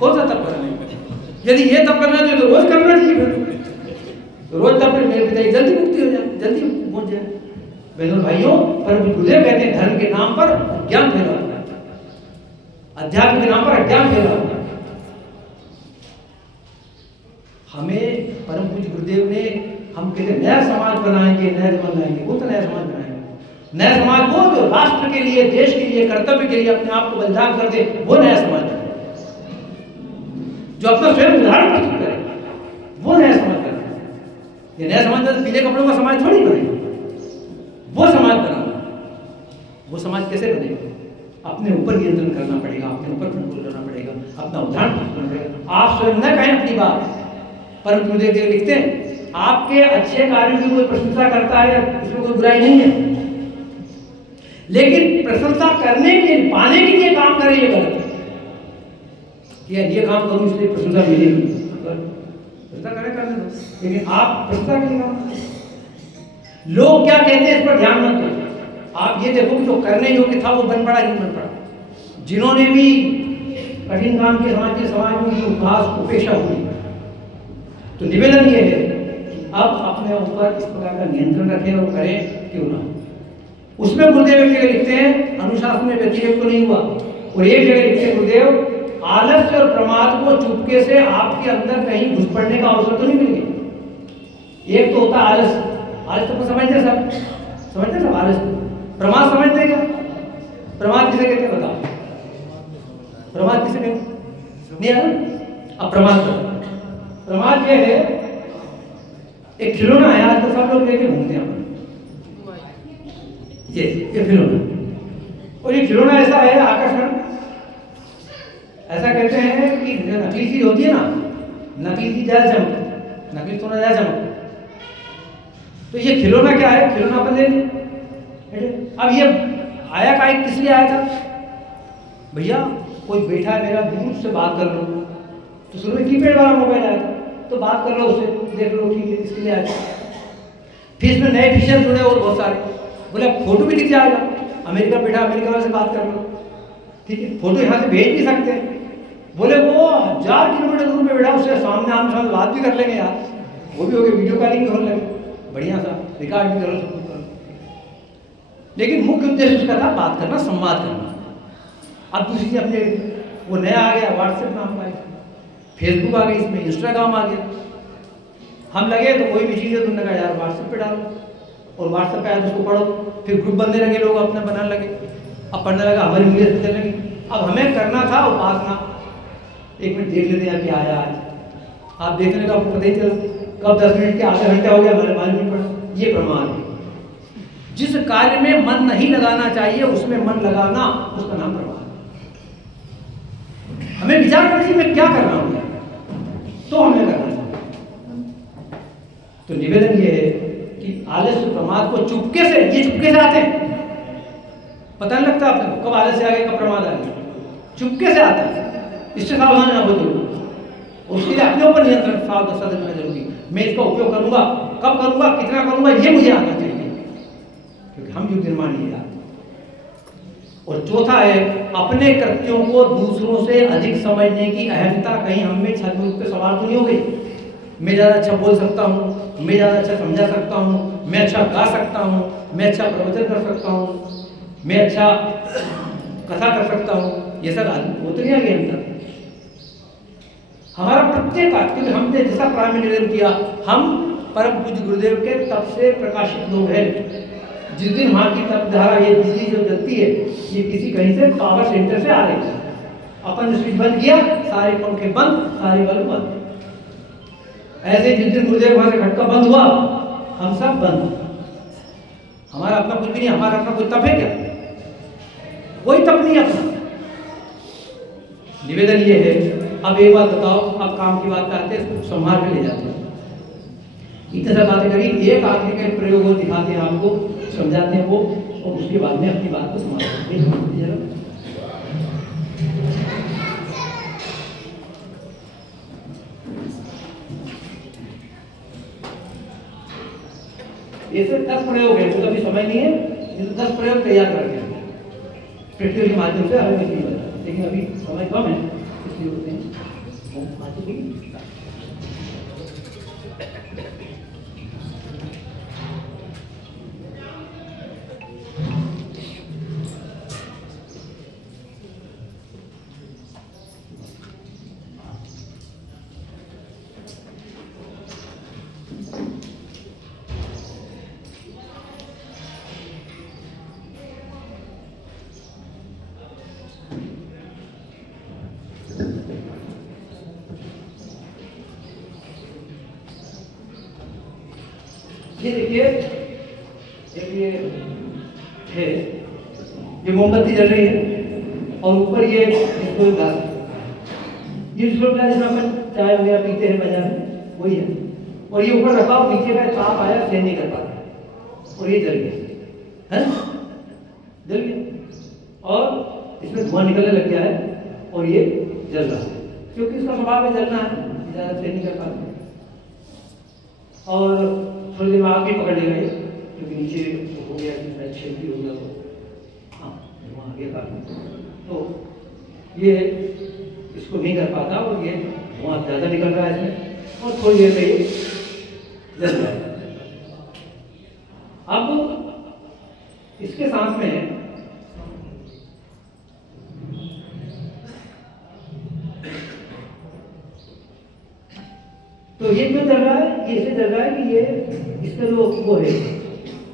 कौन सा तप करना? यदि ये तप करना चाहिए तो रोज करना चाहिए, रोज तब फिर मेरे पिताजी जल्दी मुक्ति हो जाए, जल्दी पहुंच जाए। बहनों भाइयों, परम गुरुदेव कहते हैं धर्म के नाम पर ज्ञान फैलाना, अध्यात्म के नाम पर अज्ञान फैलाना। हमें परम पूज्य गुरुदेव ने, हम कहते हैं नया समाज बनाएंगे, नया समाज बनाएंगे। वो तो नया समाज बनाएंगे, नया समाज वो जो राष्ट्र के लिए, देश के लिए, कर्तव्य के लिए अपने आप को बलिदान कर दे, वो नया समाज है। जो अपना स्वयं उदाहरण प्रस्तुत करे, वो नया समाज है। ये नया समाज तो पीले कपड़ों का समाज थोड़ी बनेगा, वो समाज बनाना। वो समाज कैसे बनेगा? अपने ऊपर नियंत्रण करना पड़ेगा, अपने ऊपर कंट्रोल करना पड़ेगा, अपना उदाहरण करना पड़ेगा। आप स्वयं न कहें अपनी बात। परम गुरुदेव लिखते हैं आपके अच्छे कार्यों की कोई प्रशंसा करता है, उसमें कोई बुराई नहीं है, लेकिन प्रशंसा करने के पाने के लिए काम करे ये गलत है। ये काम करूं इसलिए प्रशंसा मिलेगी, प्रशंसा करने करने दो, लेकिन आप प्रशंसा के लिए लोग क्या कहते हैं इस पर ध्यान मत दो। आप ये देखो कि जो करने योग्य था वो बन पड़ा नहीं बन पड़ा। जिन्होंने भी कठिन काम के समाज में उपहास उपेक्षा हुई, तो निवेदन ये है कि अब अपने ऊपर इस प्रकार का नियंत्रण रखें और करें क्यों ना। उसमें गुरुदेव एक जगह लिखते हैं, अनुशासन में व्यतिरेक तो नहीं हुआ, और एक जगह लिखते हैं गुरुदेव आलस्य और प्रमाद को चुपके से आपके अंदर कहीं घुस पड़ने का अवसर तो नहीं मिल गया। एक तो होता आलस्य, आलस्य को समझते सब, समझते सब आलस्य। प्रमाद समझते क्या? प्रमाद किसे कहते हैं बताओ? प्रमाद किसी ने नहीं आया? अब प्रमाद बताओ। प्रमाद ये है, एक खिलौना है, आज तो सब लोग लेके घूमते हैं ये खिलौना। और ये खिलौना ऐसा है आकर्षण, ऐसा कहते हैं कि नकली चीज होती है ना, नकली चीज ज्यादा चमक, नकली सोना ज्यादा चमक। तो ये खिलौना क्या है, खिलौना अपन ले लिए। अब ये आया का किस लिए आया था? भैया कोई बैठा है मेरा, दूर से बात कर लो। तो शुरू में कीपैड वाला मोबाइल आया था, तो बात कर लो उससे, देख लो ठीक है, इसके लिए आया। फिर इसमें नए फीचर जुड़े और बहुत सारे, बोले फोटो भी दिख जाएगा, अमेरिका बैठा अमेरिका वाले से बात कर लो, ठीक है। फोटो यहाँ से भेज भी सकते हैं, बोले वो 1000 किलोमीटर दूर में बैठा, उससे सामने आमने सामने बात भी कर लेंगे यार, वो भी हो गया, वीडियो कॉलिंग भी होने लगे, बढ़िया सा रिकॉर्ड भी करो, सब कुछ करो। लेकिन मुख्य उद्देश्य उसका था बात करना, संवाद करना। अब दूसरी चीज अपने वो नया आ गया, व्हाट्सएप नाम का, फेसबुक आ गई, इसमें इंस्टाग्राम आ गया। हम लगे तो कोई भी चीज़ है तुमने कहा यार व्हाट्सएप पे डालो, और व्हाट्सएप पे आया तो उसको पढ़ो, फिर ग्रुप बनने लगे, लोग अपने बनाने लगे, अब पढ़ने लगा, हमारी इंग्लिश बनने लगी। अब हमें करना था उपासना, 1 मिनट देख लेते हैं क्या आया आज, आप देखने का आपको पता ही चला कब 10 मिनट के आधे घंटे हो गया, हमारे 5 मिनट पढ़ा। ये प्रमाण है, जिस कार्य में मन नहीं लगाना चाहिए उसमें मन लगाना, उसका नाम प्रमाण। हमें विचार करना चाहिए मैं क्या कर रहा हूं, तो हमें करना चाहिए। तो निवेदन ये है कि आलस्य प्रमाद को चुपके से, ये चुपके से आते हैं, पता नहीं लगता आपको कब आलस्य आ गया कब प्रमाद आ गया, चुपके से आता है। इससे सावधान रहना बहुत जरूरी है, उसके लिए अपने ऊपर नियंत्रण सावधान रखना जरूरी है। मैं इसका उपयोग करूंगा, कब करूंगा, कितना करूंगा, ये मुझे आना चाहिए, क्योंकि हम युग निर्माण ही है। और चौथा है अपने कृत्यों को दूसरों से अधिक समझने की अहमता। कहीं हम में छल रूप पे सवार तो नहीं हो गई, मैं ज़्यादा अच्छा बोल सकता हूँ, मैं ज़्यादा अच्छा समझा सकता हूँ, मैं अच्छा गा सकता हूँ, मैं अच्छा प्रवचन कर सकता हूँ, मैं अच्छा कथा कर सकता हूँ, ये सब वो तो नहीं आ गया अंतर। हमारा प्रत्येक कार्य, क्योंकि हमने जैसा प्रारंभ में निवेदन किया, हम परम पूज्य गुरुदेव के तप से प्रकाशित लोग हैं। जिस दिन वहाँ की तपधारा, ये बिजली जो जलती है, ये किसी कहीं से पावर सेंटर से आ रही है। अपन ने स्विच बंद किया, सारे पंखे बंद, सारे बल्ब बंद। ऐसे जिस दिन गुरुदेव वहां से खटका बंद हुआ, हम सब बंद। हमारा अपना कुछ भी नहीं, हमारा अपना कोई तप है क्या? कोई तप नहीं अपना। निवेदन ये है, अब एक बात बताओ, अब काम की बात करते हैं, संभाल के ले जाते हैं। इतने सब बातें करी, एक आखिरी का प्रयोग वो दिखाते हैं आपको, समझाते हैं वो, और उसके बाद में अपनी बात को समाप्त करते हैं। ये सिर्फ 10 प्रयोग है, तो अभी समय नहीं है, ये तो 10 प्रयोग तैयार कर गया प्रैक्टिकल के माध्यम से, हमें नहीं पता, लेकिन अभी समय कम है, इसलिए होते हैं। ये देखिए, है, ये मोमबत्ती जल रही है और ऊपर ये डिस्को ग्लास, ये डिस्को ग्लास जिसमें अपन चाय वगैरह पीते हैं बाजार में, वही है। और ये ऊपर रखा, नीचे का ताप आया, सहन नहीं कर पाता और ये जल गया, है जल गया, और इसमें धुआं निकलने लग गया है और ये जल रहा है, क्योंकि इसका स्वभाव है जलना है, ज़्यादा सहन नहीं कर पाते। और थोड़ी देर में आग भी पकड़ लेगा ये, क्योंकि नीचे हो गया, छेद भी हो गया, तो हाँ वहाँ आगे काटना, तो ये इसको नहीं कर पाता और ये वहाँ ज़्यादा निकल रहा है इसमें, और थोड़ी देर में ये जल रहा है। अब इसके साथ में तो ये क्यों चल रहा है, ये इससे चल रहा है कि ये इसका जो वो है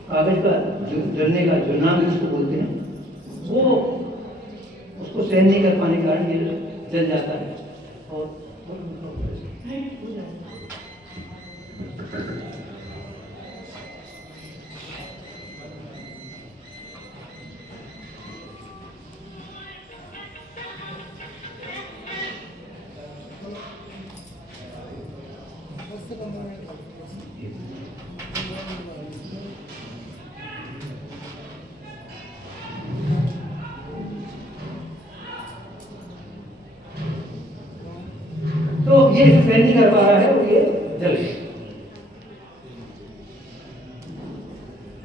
कागज का जो जलने का जो नाम जिसको बोलते हैं, वो उसको सहन नहीं कर पाने के कारण ये जल जाता है। और तो ये सहन नहीं कर पा रहा है और ये जल गया।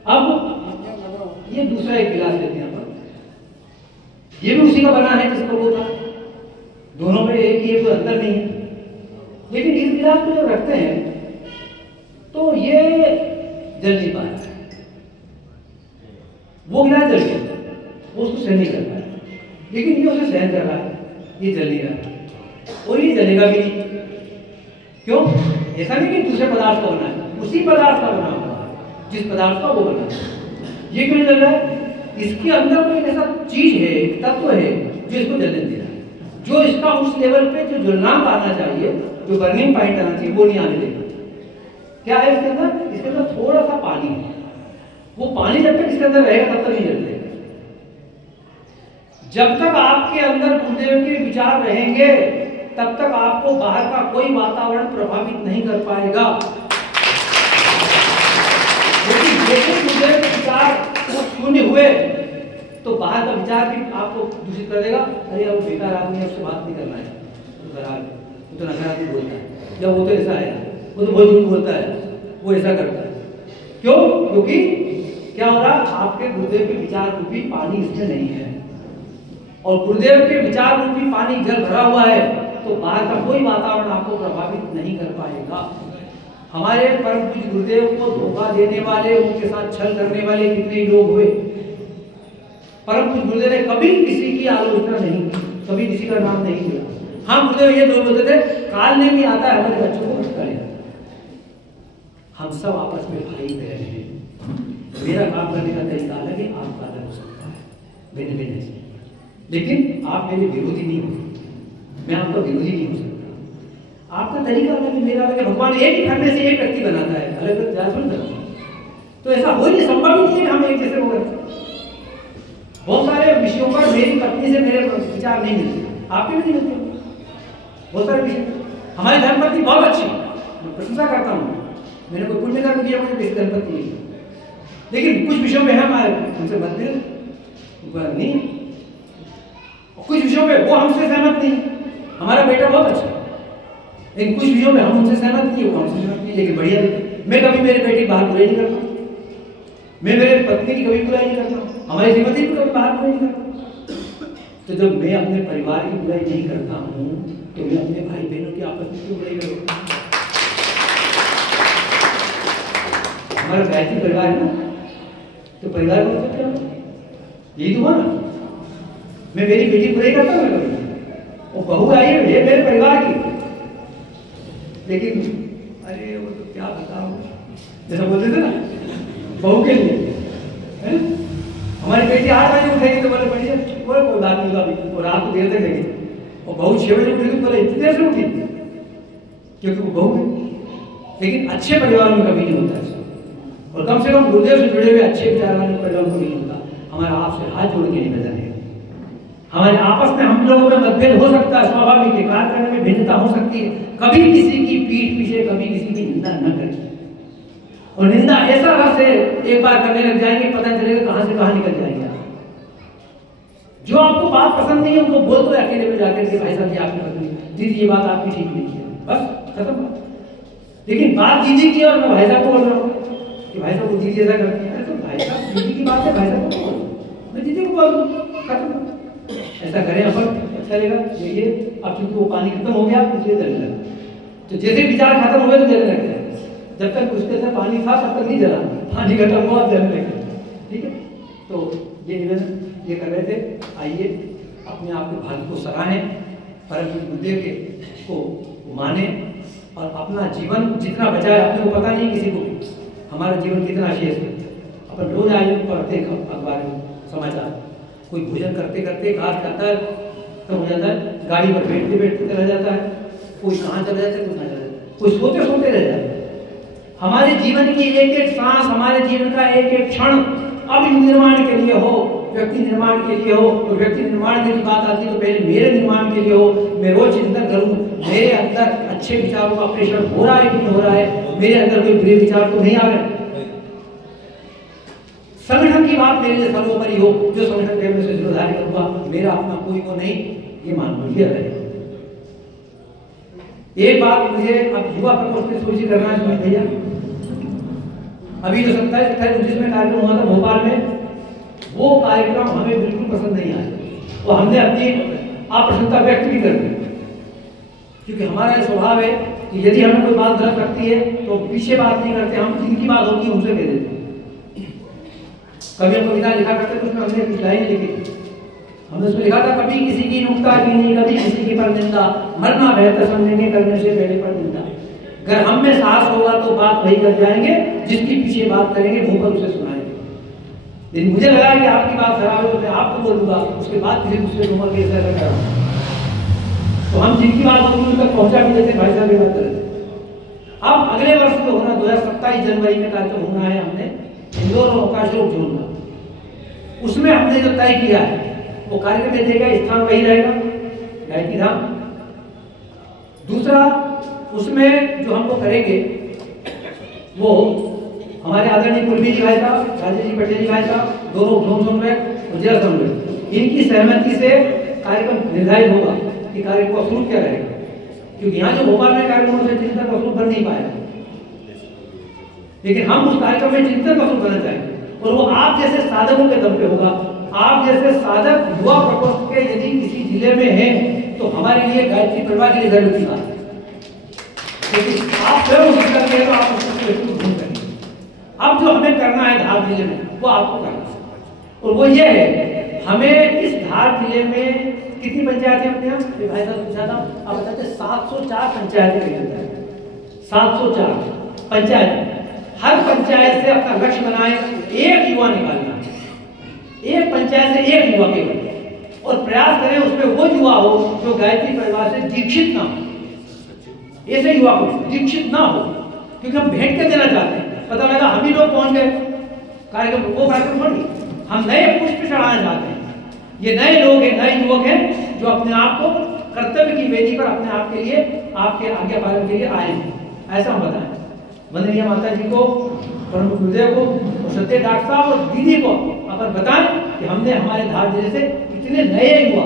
अब ये दूसरा एक गिलास लेते हैं अपन, ये भी उसी का बना है जिसका वो था, दोनों में एक ही, कोई अंतर नहीं है। लेकिन इस गिलास को जो रखते हैं तो ये जल नहीं पाया, वो गिलास जल गया, वो उसको सहन नहीं कर पाया, लेकिन ये उसे सहन कर रहा है, ये जल नहीं रहा और ये जलेगा भी नहीं। क्यों? ऐसा नहीं कि दूसरे पदार्थ का बना है, उसी पदार्थ का बना हुआ है, जिस पदार्थ का वो बना है। ये क्यों जल रहा है? इसके अंदर कोई ऐसा चीज है, एक तत्व है जो इसको जलने दे रहा है, जो इसका उस लेवल पे जो ज्वलनांक आना चाहिए, जो बर्निंग पॉइंट आना चाहिए, वो नहीं आने देगा। क्या है इसके अंदर? इसके अंदर थोड़ा सा पानी है, वो पानी जब तक इसके अंदर रहेगा तब तक नहीं जलते। जब तक आपके अंदर गुरुदेव के विचार रहेंगे तब तक आपको बाहर का कोई वातावरण प्रभावित नहीं कर पाएगा। लेकिन जैसे गुरुदेव के विचार शून्य हुए तो बाहर का विचार भी आपको दूषित कर देगा। अरे अब बेकार आदमी है, उससे बात नहीं करना है, तो नकारात्मक बोलता है, या वो तो ऐसा है, वो तो बहुत झूठ बोलता है, वो ऐसा करता है। क्यों? क्योंकि क्या हो रहा? आपके गुरुदेव के विचार रूपी पानी इसमें नहीं है, और गुरुदेव के विचार रूपी पानी जल भरा हुआ है तो बाहर का कोई वातावरण आपको प्रभावित नहीं कर पाएगा। हमारे परम पूज्य गुरुदेव को धोखा देने वाले, उनके साथ छल करने वाले कितने लोग हुए। परम पूज्य गुरुदेव ने कभी किसी की आलोचना नहीं की, कभी किसी का नाम नहीं लिया। हाँ, गुरुदेव ये दो बोलते थे, काल ने भी आता है हमारे बच्चों को मत करें, हम सब आपस में भाई बहन हैं। मेरा काम करने का तरीका अलग है, आपका अलग हो सकता है, भिन्न भिन्न है, लेकिन आप मेरे विरोधी नहीं हो, मैं आपका विरोधी नहीं हो सकता। आपका तरीका अलग है, मेरा अलग है। भगवान एक ही खाने से एक व्यक्ति बनाता है, अलग अलग जात थोड़ी बनाता है। तो ऐसा हो ही नहीं, संभव ही नहीं है कि हम एक जैसे हो गए। बहुत सारे विषयों पर मेरी पत्नी से मेरे विचार नहीं मिलते, आपके भी नहीं मिलते। बहुत सारे विषय, हमारी धर्मपत्नी बहुत अच्छी, मैं प्रशंसा करता हूँ, मैंने कोई पुण्य कर्म किया, मुझे किसी धर्मपत्नी नहीं, लेकिन कुछ विषयों में हम उनसे मतभेद नहीं, कुछ विषयों में वो हमसे सहमत नहीं। हमारा बेटा बहुत अच्छा, लेकिन कुछ विषयों में हम उनसे सहमत नहीं, वो हमसे सहमत नहीं, लेकिन बढ़िया देखिए, मैं कभी मेरे बेटे की बाहर बुराई नहीं करता, मैं मेरे पत्नी की कभी बुराई नहीं करता, हमारी श्रीमती की कभी बाहर बुराई नहीं करता। तो जब मैं अपने परिवार की बुराई नहीं करता हूँ तो मैं अपने भाई बहनों की आपस में क्यों बुराई करूँगा? हमारा वैदिक परिवार है ना, तो परिवार को क्या यही तो हुआ ना। मैं मेरी बेटी बुराई करता हूँ कभी, वो बहू आई है ये मेरे परिवार की, लेकिन अरे वो तो क्या बताऊं, जैसा बोलते थे ना बहू के लिए है? हमारी बेटी 8 बजे उठेगी तो बोले बढ़िया, कोई बात नहीं होगा, अभी वो रात को देर तक रहेगी, और बहू 6 बजे उठेगी तो बोले इतनी देर से उठी, क्योंकि वो बहू है। लेकिन अच्छे परिवार में कभी नहीं होता ऐसा, और कम से कम गुरुदेव से जुड़े हुए अच्छे विचार वाले परिवार को नहीं होता। हमारा आपसे हाथ जोड़ के निवेदन है, हमारे आपस में हम लोगों में मतभेद हो सकता है, स्वाभाविक है, कार्य करने में भिन्नता हो सकती है, कभी किसी की पीठ पीछे कभी किसी की निंदा न करें। और निंदा ऐसा रस है, एक बार करने लग जाएंगे पता नहीं चलेगा कहां से कहां निकल जाएंगे। जो आपको बात पसंद नहीं है उनको बोल दो अकेले में जाकर के, भाई साहब जी आपकी पसंद नहीं, दीदी ये बात आपकी ठीक नहीं है, बस खत्म। लेकिन बात दीदी की और मैं भाई साहब को बोल रहा हूँ कि भाई साहब वो दीदी ऐसा करती है, तो भाई साहब दीदी की बात है, भाई साहब को बोलो, मैं दीदी को बोल दूँ, खत्म। ऐसा करें अपन, अच्छा लगेगा। देखिए अब चूंकि वो पानी खत्म हो गया इसलिए जलने लगा, तो जैसे विचार खत्म हुए तो जलने लग गया, जब तक उसके अंदर पानी था तब तक नहीं जला, पानी खत्म हुआ जलने लगा। ठीक है, तो ये निवेदन ये कर रहे थे। आइए अपने आप के भाग्य को सराहें, परम गुरुदेव के को माने, और अपना जीवन जितना बचा है, अपने को पता नहीं किसी को हमारा जीवन कितना शेष है। अपन रोज आए पढ़ते अखबार में समाचार, कोई भोजन करते करते घास खाता है, खत्म हो जाता है, गाड़ी पर बैठते बैठते चला जाता है, कोई कहाँ चला जाता है, कोई कहाँ चला जाता है, कोई सोते सोते रह जाता है। हमारे जीवन की एक एक सांस, हमारे जीवन का एक एक क्षण अब निर्माण के लिए हो, व्यक्ति निर्माण के लिए हो। तो व्यक्ति निर्माण की बात आती है तो पहले मेरे निर्माण के लिए हो। मैं रोज चिंतन करूं मेरे अंदर अच्छे विचारों का प्रेषण हो रहा है कि नहीं हो रहा है, मेरे अंदर कोई बुरे विचार तो नहीं आ रहे। संगठन की बात मेरे लिए सर्वोपरि हो, जो संगठन के मैं से जिम्मेदारी करूंगा, मेरा अपना कोई को नहीं, ये मान लीजिए रहे। एक बात मुझे अब युवा प्रकोष्ठ में सोची करना है भैया, अभी जो 27-28-29 में कार्यक्रम हुआ था भोपाल में, वो कार्यक्रम हमें बिल्कुल पसंद नहीं आया। तो हमने अपनी अप्रसन्नता व्यक्त भी कर दी, क्योंकि हमारा ये स्वभाव है कि यदि हमें कोई बात गलत लगती है तो पीछे बात नहीं करते, हम जिनकी बात होती है उनसे कह देते। कभी हम कविता लिखा करते थे, उसमें हमने कुछ लाइन लिखी, हमने उसमें लिखा था, कभी किसी की नुक्ता की नहीं, कभी किसी की पर निंदा, मरना बेहतर समझेंगे करने से पहले पर निंदा। अगर हम में साहस होगा तो बात वही कर जाएंगे, जिसकी पीछे बात करेंगे मुंह पर उसे सुनाएंगे। लेकिन मुझे लगा कि आपकी बात खराब है तो मैं आपको बोलूंगा, उसके बाद किसी दूसरे को मर के ऐसा करा, तो हम जिनकी बात होगी उन तक पहुंचा भी देते, भाई साहब ये बात करें। अब अगले वर्ष जो होना 2027 जनवरी में कार्यक्रम होना है, हमने इंदौर और अवकाशों जोन में, उसमें हमने जो तय किया है वो कार्यक्रम में देगा, स्थान वही रहेगा गायत्री धाम। दूसरा उसमें जो हम लोग करेंगे वो हमारे आदरणीय कुलबी जी भाई साहब, राजेश जी पटेल जी भाई साहब, दोनों जोन समन्वयक और जिला समन्वयक, इनकी सहमति से कार्यक्रम निर्धारित होगा कि कार्यक्रम का स्वरूप क्या रहेगा। क्योंकि यहाँ जो भोपाल में कार्यक्रम से चिंतन का स्वरूप बन नहीं पाया, लेकिन हम उस कार्यक्रम में चिंतन का स्वरूप बनना चाहेंगे, और वो आप जैसे साधकों के दम पे होगा। आप जैसे साधक युवा प्रकोष्ठ के यदि किसी जिले में हैं तो हमारे लिए गायत्री परिवार के लिए गर्व की बात है, लेकिन आप स्वयं करते हैं तो आप उसको ढूंढ करेंगे। अब जो हमें करना है धार जिले में वो आपको करना है, और वो ये है, हमें इस धार जिले में कितनी पंचायतें अपने यहाँ भाई साहब पूछा था, आप बताते 704 पंचायतें कही, 704 पंचायत। हर पंचायत से अपना लक्ष्य बनाए, एक युवा निकालना है, एक पंचायत से एक युवा केवल, और प्रयास करें उसमें वो युवा हो जो गायत्री परिवार से दीक्षित ना हो। ऐसे युवा को दीक्षित ना हो, क्योंकि हम भेंट के देना चाहते हैं। पता लगा हम ही लोग पहुंच गए कार्यक्रम, वो कार्यक्रम थोड़ी, हम नए पुष्प चढ़ाना चाहते हैं। ये नए लोग हैं, नए युवक हैं जो अपने आप को कर्तव्य की वेदी पर अपने आप के लिए, आपके आज्ञा पालन के लिए आए हैं, ऐसा हम बताएं। वंदनीय माता जी को, परम गुरुदेव को, और सत्य डॉक्टर साहब और दीदी को अपन बताएं कि हमने हमारे धार जिले से इतने नए युवा,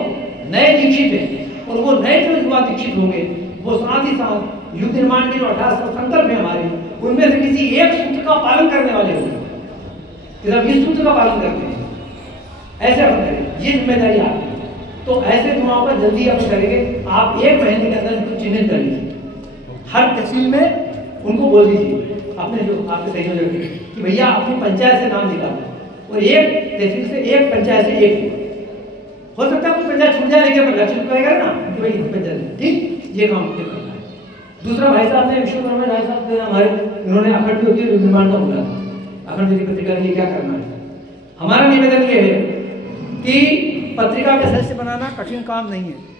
नए दीक्षित हैं, और वो नए जो युवा दीक्षित होंगे वो साथ ही साथ युग निर्माण के जो 18 संकल्प है हमारे, उनमें से किसी एक सूत्र का पालन करने वाले होंगे। सिर्फ इस सूत्र का पालन करते हैं, ऐसे हम करें, ये जिम्मेदारी आपकी है। तो ऐसे युवाओं का जल्दी आप करेंगे, आप 1 महीने के अंदर इनको चिन्हित कर लीजिए, हर तहसील में उनको बोल दीजिए अपने जो आपके सहयोजक कि भैया अपनी पंचायत से नाम निकालना, और एक तहसील से, एक पंचायत से एक, हो सकता है कोई पंचायत छूट जाए लेकिन लक्ष्य करेगा ना कि भाई पंचायत, ठीक, ये काम करना है। दूसरा भाई साहब ने विश्वकर्मा भाई साहब हमारे, उन्होंने अखंड ज्योति निर्माण का बोला, अखंड ज्योति पत्रिका के लिए क्या करना है। हमारा निवेदन ये है कि पत्रिका के सदस्य बनाना कठिन काम नहीं है।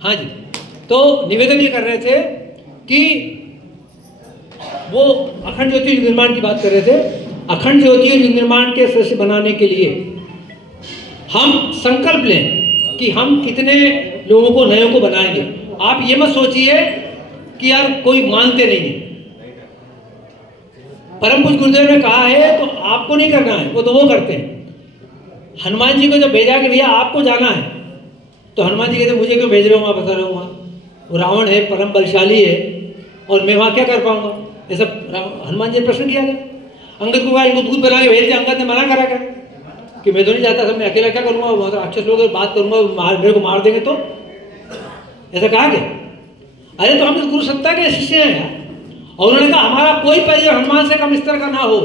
हाँ जी, तो निवेदन ये कर रहे थे कि वो अखंड ज्योति निर्माण की बात कर रहे थे। अखंड ज्योति निर्माण के सदस्य बनाने के लिए हम संकल्प लें कि हम कितने लोगों को, नयों को बनाएंगे। आप ये मत सोचिए कि यार कोई मानते नहीं है, परम पूज्य गुरुदेव ने कहा है तो आपको नहीं करना है, वो तो वो करते हैं। हनुमान जी को जब भेजा कि भैया आपको जाना है, तो हनुमान जी कहते मुझे क्यों भेज रहे हो, वहाँ बता रहे हो, वहाँ वो रावण है, परम बलशाली है, और मैं वहाँ क्या कर पाऊंगा। ऐसा हनुमान जी ने प्रश्न किया गया। अंगद को कहा इनको दूध बना के भेज दिया, अंगद ने मना करा कर कि मैं तो नहीं जाता, सब मैं अकेला क्या करूँगा, अच्छे लोग बात करूँगा, मेरे को मार देंगे, तो ऐसा कहा गया। अरे तो हम इस गुरु सत्ता के शिष्य हैं यार। और उन्होंने कहा हमारा कोई परिजन हनुमान से कम स्तर का ना हो,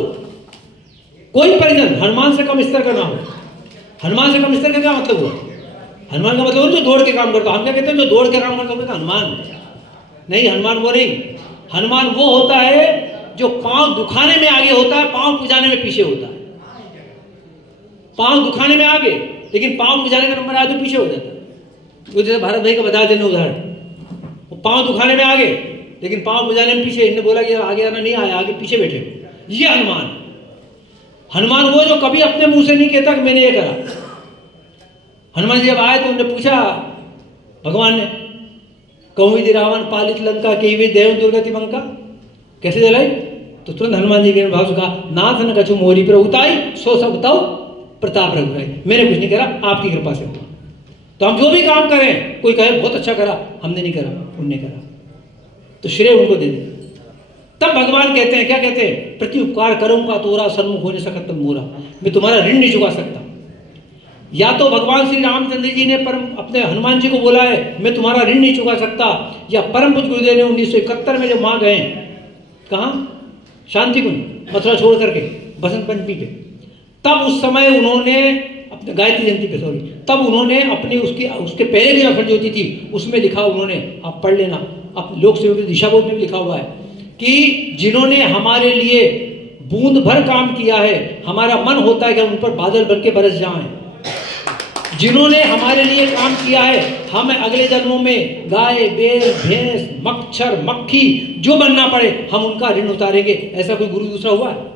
कोई परिजन हनुमान से कम स्तर का ना हो। हनुमान से कम स्तर का क्या मतलब हुआ? हनुमान का मतलब जो दौड़ के काम करता। हम क्या कहते हैं? जो दौड़ के काम करता है हनुमान नहीं। हनुमान वो नहीं, हनुमान वो होता है जो पांव दुखाने में आगे होता है, पांव पुजाने में पीछे होता है। पांव दुखाने में आगे, लेकिन पांव पुजाने का नंबर आए तो पीछे हो जाता है। तो जैसे भारत भाई का बता देना उदाहरण, वो पांव दुखाने में आगे लेकिन पांव पुजाने में पीछे। इन्हें बोला कि आगे आना नहीं आया, आगे पीछे बैठे। ये हनुमान। हनुमान वो जो कभी अपने मुंह से नहीं कहता कि मैंने ये करा। हनुमान जी जब आए तो उन्होंने पूछा भगवान ने, कहूँ यदि रावण पालित लंका के वे देव दुर्गति मंका, कैसे जलाई? तो तुरंत हनुमान जी के भाव से कहा, नाथ न कछु मोरी पर उताई सो सब बताओ प्रताप रघुराई। मैंने कुछ नहीं करा, आपकी कृपा से हुआ। तो हम जो भी काम करें, कोई कहे बहुत अच्छा करा, हमने नहीं करा, उनने करा, तो श्रेय उनको दे दे। तब भगवान कहते हैं, क्या कहते हैं? प्रति उपकार करूंगा तोरा सन्मुख होने सकत मोरा, मैं तुम्हारा ऋण नहीं चुका सकता। या तो भगवान श्री रामचंद्र जी ने परम अपने हनुमान जी को बोला है मैं तुम्हारा ऋण नहीं चुका सकता, या परम पूज्य गुरुदेव ने 1971 में जब वहां गए, कहां? शांति कुंज, मथुरा छोड़ करके बसंत पंचमी पे, तब उस समय उन्होंने अपने गायत्री जयंती पे सॉरी, तब उन्होंने अपनी उसके पहले की अखंड ज्योति थी, उसमें लिखा उन्होंने, आप पढ़ लेना, अब लोक सेवक दिशा बोध में भी लिखा हुआ है कि जिन्होंने हमारे लिए बूंद भर काम किया है, हमारा मन होता है कि हम उन पर बादल बन के बरस जाएं। जिन्होंने हमारे लिए काम किया है, हम अगले जन्मों में गाय, बैल, भैंस, मच्छर, मक्खी जो बनना पड़े, हम उनका ऋण उतारेंगे। ऐसा कोई गुरु दूसरा हुआ है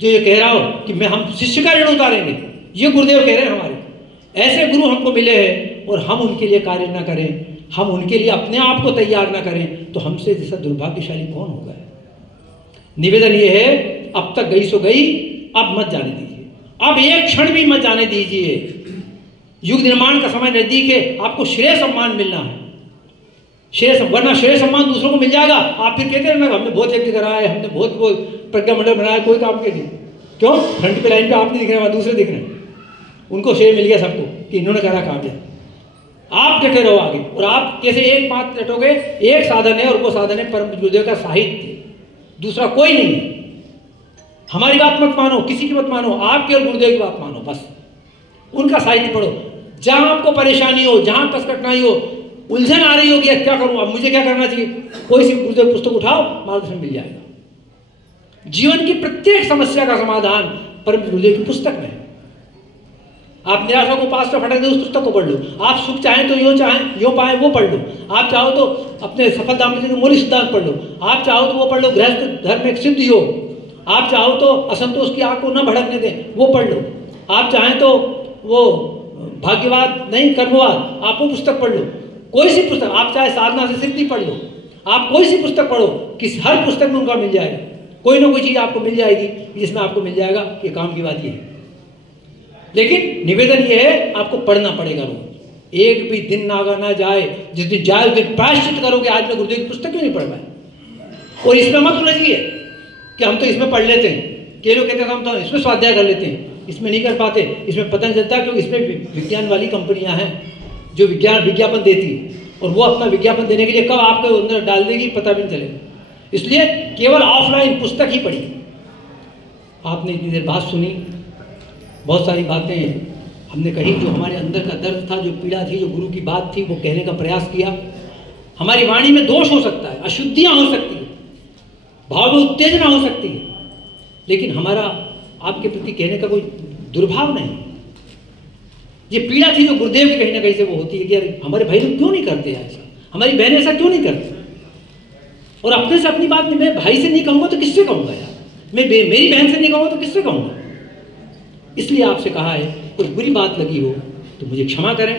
जो ये कह रहा हो कि हम शिष्य का ऋण उतारेंगे? ये गुरुदेव कह रहे हैं हमारे। ऐसे गुरु हमको मिले हैं और हम उनके लिए कार्य ना करें, हम उनके लिए अपने आप को तैयार ना करें, तो हमसे जैसा दुर्भाग्यशाली कौन होगा? निवेदन ये है, अब तक गई सो गई, अब मत जाने दीजिए, अब एक क्षण भी मत जाने दीजिए। युग निर्माण का समय नजदीक है, आपको श्रेय सम्मान मिलना है। वरना श्रेय सम्मान दूसरों को मिल जाएगा, आप फिर कहते रहना हमने बहुत यज्ञ कराया, हमने बहुत प्रज्ञा मंडल बनाया, कोई काम के नहीं। क्यों? फ्रंट पे लाइन पे आप नहीं दिख रहे, वहां दूसरे दिख रहे हैं, उनको श्रेय मिल गया सबको कि इन्होंने करा काम है। आप डटे रहो आगे, और आप कैसे एक बात डटोगे? एक साधन है और वो साधन है परम गुरुदेव का साहित्य, दूसरा कोई नहीं है। हमारी बात मत मानो, किसी की मत मानो, आप केवल गुरुदेव की बात मानो, बस उनका साहित्य पढ़ो। जहां आपको परेशानी हो, जहां कठिनाई हो, उलझन आ रही होगी, क्या करूं अब, मुझे क्या करना चाहिए, कोई सी गुरुदेव पुस्तक उठाओ, मार्गदर्शन मिल जाएगा। जीवन की प्रत्येक समस्या का समाधान परम गुरुदेव की पुस्तक में है। आप निराशा को पास में फटक दे, उस पुस्तक को पढ़ लो। आप सुख चाहें तो यो पाए वो पढ़ लो। आप चाहो तो अपने सफल दाम्पत्य के मौलिक सिद्धांत पढ़ लो। आप चाहो तो वो पढ़ लो, गृहस्थ धर्म में सिद्ध योग। आप चाहो तो असंतोष की आग को न भड़कने दें, वो पढ़ लो। आप चाहें तो वो भाग्यवाद नहीं कर्मवाद, आप वो पुस्तक पढ़ लो। कोई सी पुस्तक, आप चाहे साधना से सिद्धि पढ़ लो, आप कोई सी पुस्तक पढ़ो, हर पुस्तक में उनका मिल जाएगा, कोई ना कोई चीज आपको मिल जाएगी जिसमें आपको मिल जाएगा कि काम की बात ये है। लेकिन निवेदन ये है, आपको पढ़ना पड़ेगा रोज। एक भी दिन ना जाए, जिस दिन जाए उस दिन प्रायश्चित करोगे, आज मैं गुरुदेव की पुस्तक क्यों नहीं पढ़ पाए। और इसमें मत उलझिए कि हम तो इसमें पढ़ लेते हैं, के लोग कहते हैं हम तो इसमें स्वाध्याय कर लेते हैं, इसमें नहीं कर पाते, इसमें पता नहीं चलता, क्योंकि इसमें विज्ञान वाली कंपनियां हैं जो विज्ञापन देती, और वो अपना विज्ञापन देने के लिए कब आपको अंदर डाल देगी पता भी नहीं चलेगा। इसलिए केवल ऑफलाइन पुस्तक ही पढ़ी। आपने इतनी देर बात सुनी, बहुत सारी बातें हमने कही, जो हमारे अंदर का दर्द था, जो पीड़ा थी, जो गुरु की बात थी, वो कहने का प्रयास किया। हमारी वाणी में दोष हो सकता है, अशुद्धियां हो सकती है, भाव में उत्तेजना हो सकती है, लेकिन हमारा आपके प्रति कहने का कोई दुर्भाव नहीं। ये पीड़ा थी जो गुरुदेव की कहीं ना कहीं से वो होती है कि यार हमारे भाई लोग क्यों नहीं करते ऐसा, हमारी बहन ऐसा क्यों नहीं करती। और अपने से अपनी बात मैं भाई से नहीं कहूंगा तो किससे कहूंगा यार, मैं मेरी बहन से नहीं कहूंगा तो किससे कहूंगा। इसलिए आपसे कहा है, कुछ बुरी बात लगी हो तो मुझे क्षमा करें,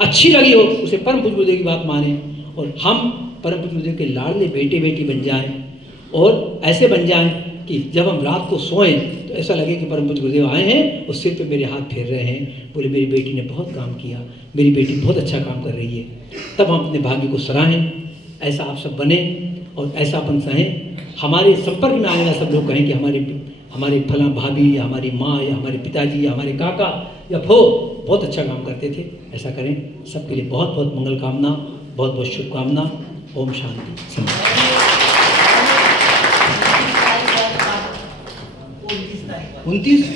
अच्छी लगी हो उसे परम पूज्य गुरुदेव की बात माने, और हम परम पूज्य गुरुदेव के लाडले बेटे बेटी बन जाएं, और ऐसे बन जाएं कि जब हम रात को सोएं तो ऐसा लगे कि परम पूज्य गुरुदेव आए हैं और सिर पे मेरे हाथ फेर रहे हैं, बोले मेरी बेटी ने बहुत काम किया, मेरी बेटी बहुत अच्छा काम कर रही है। तब हम अपने भाग्य को सराहें। ऐसा आप सब बने और ऐसा अपन सहें। हमारे संपर्क में आने वाले सब लोग कहें कि हमारे फला भाभी या हमारी माँ या हमारे पिताजी या हमारे काका या फो बहुत अच्छा काम करते थे। ऐसा करें। सबके लिए बहुत बहुत मंगल कामना, बहुत बहुत शुभकामना। ओम शांति। 29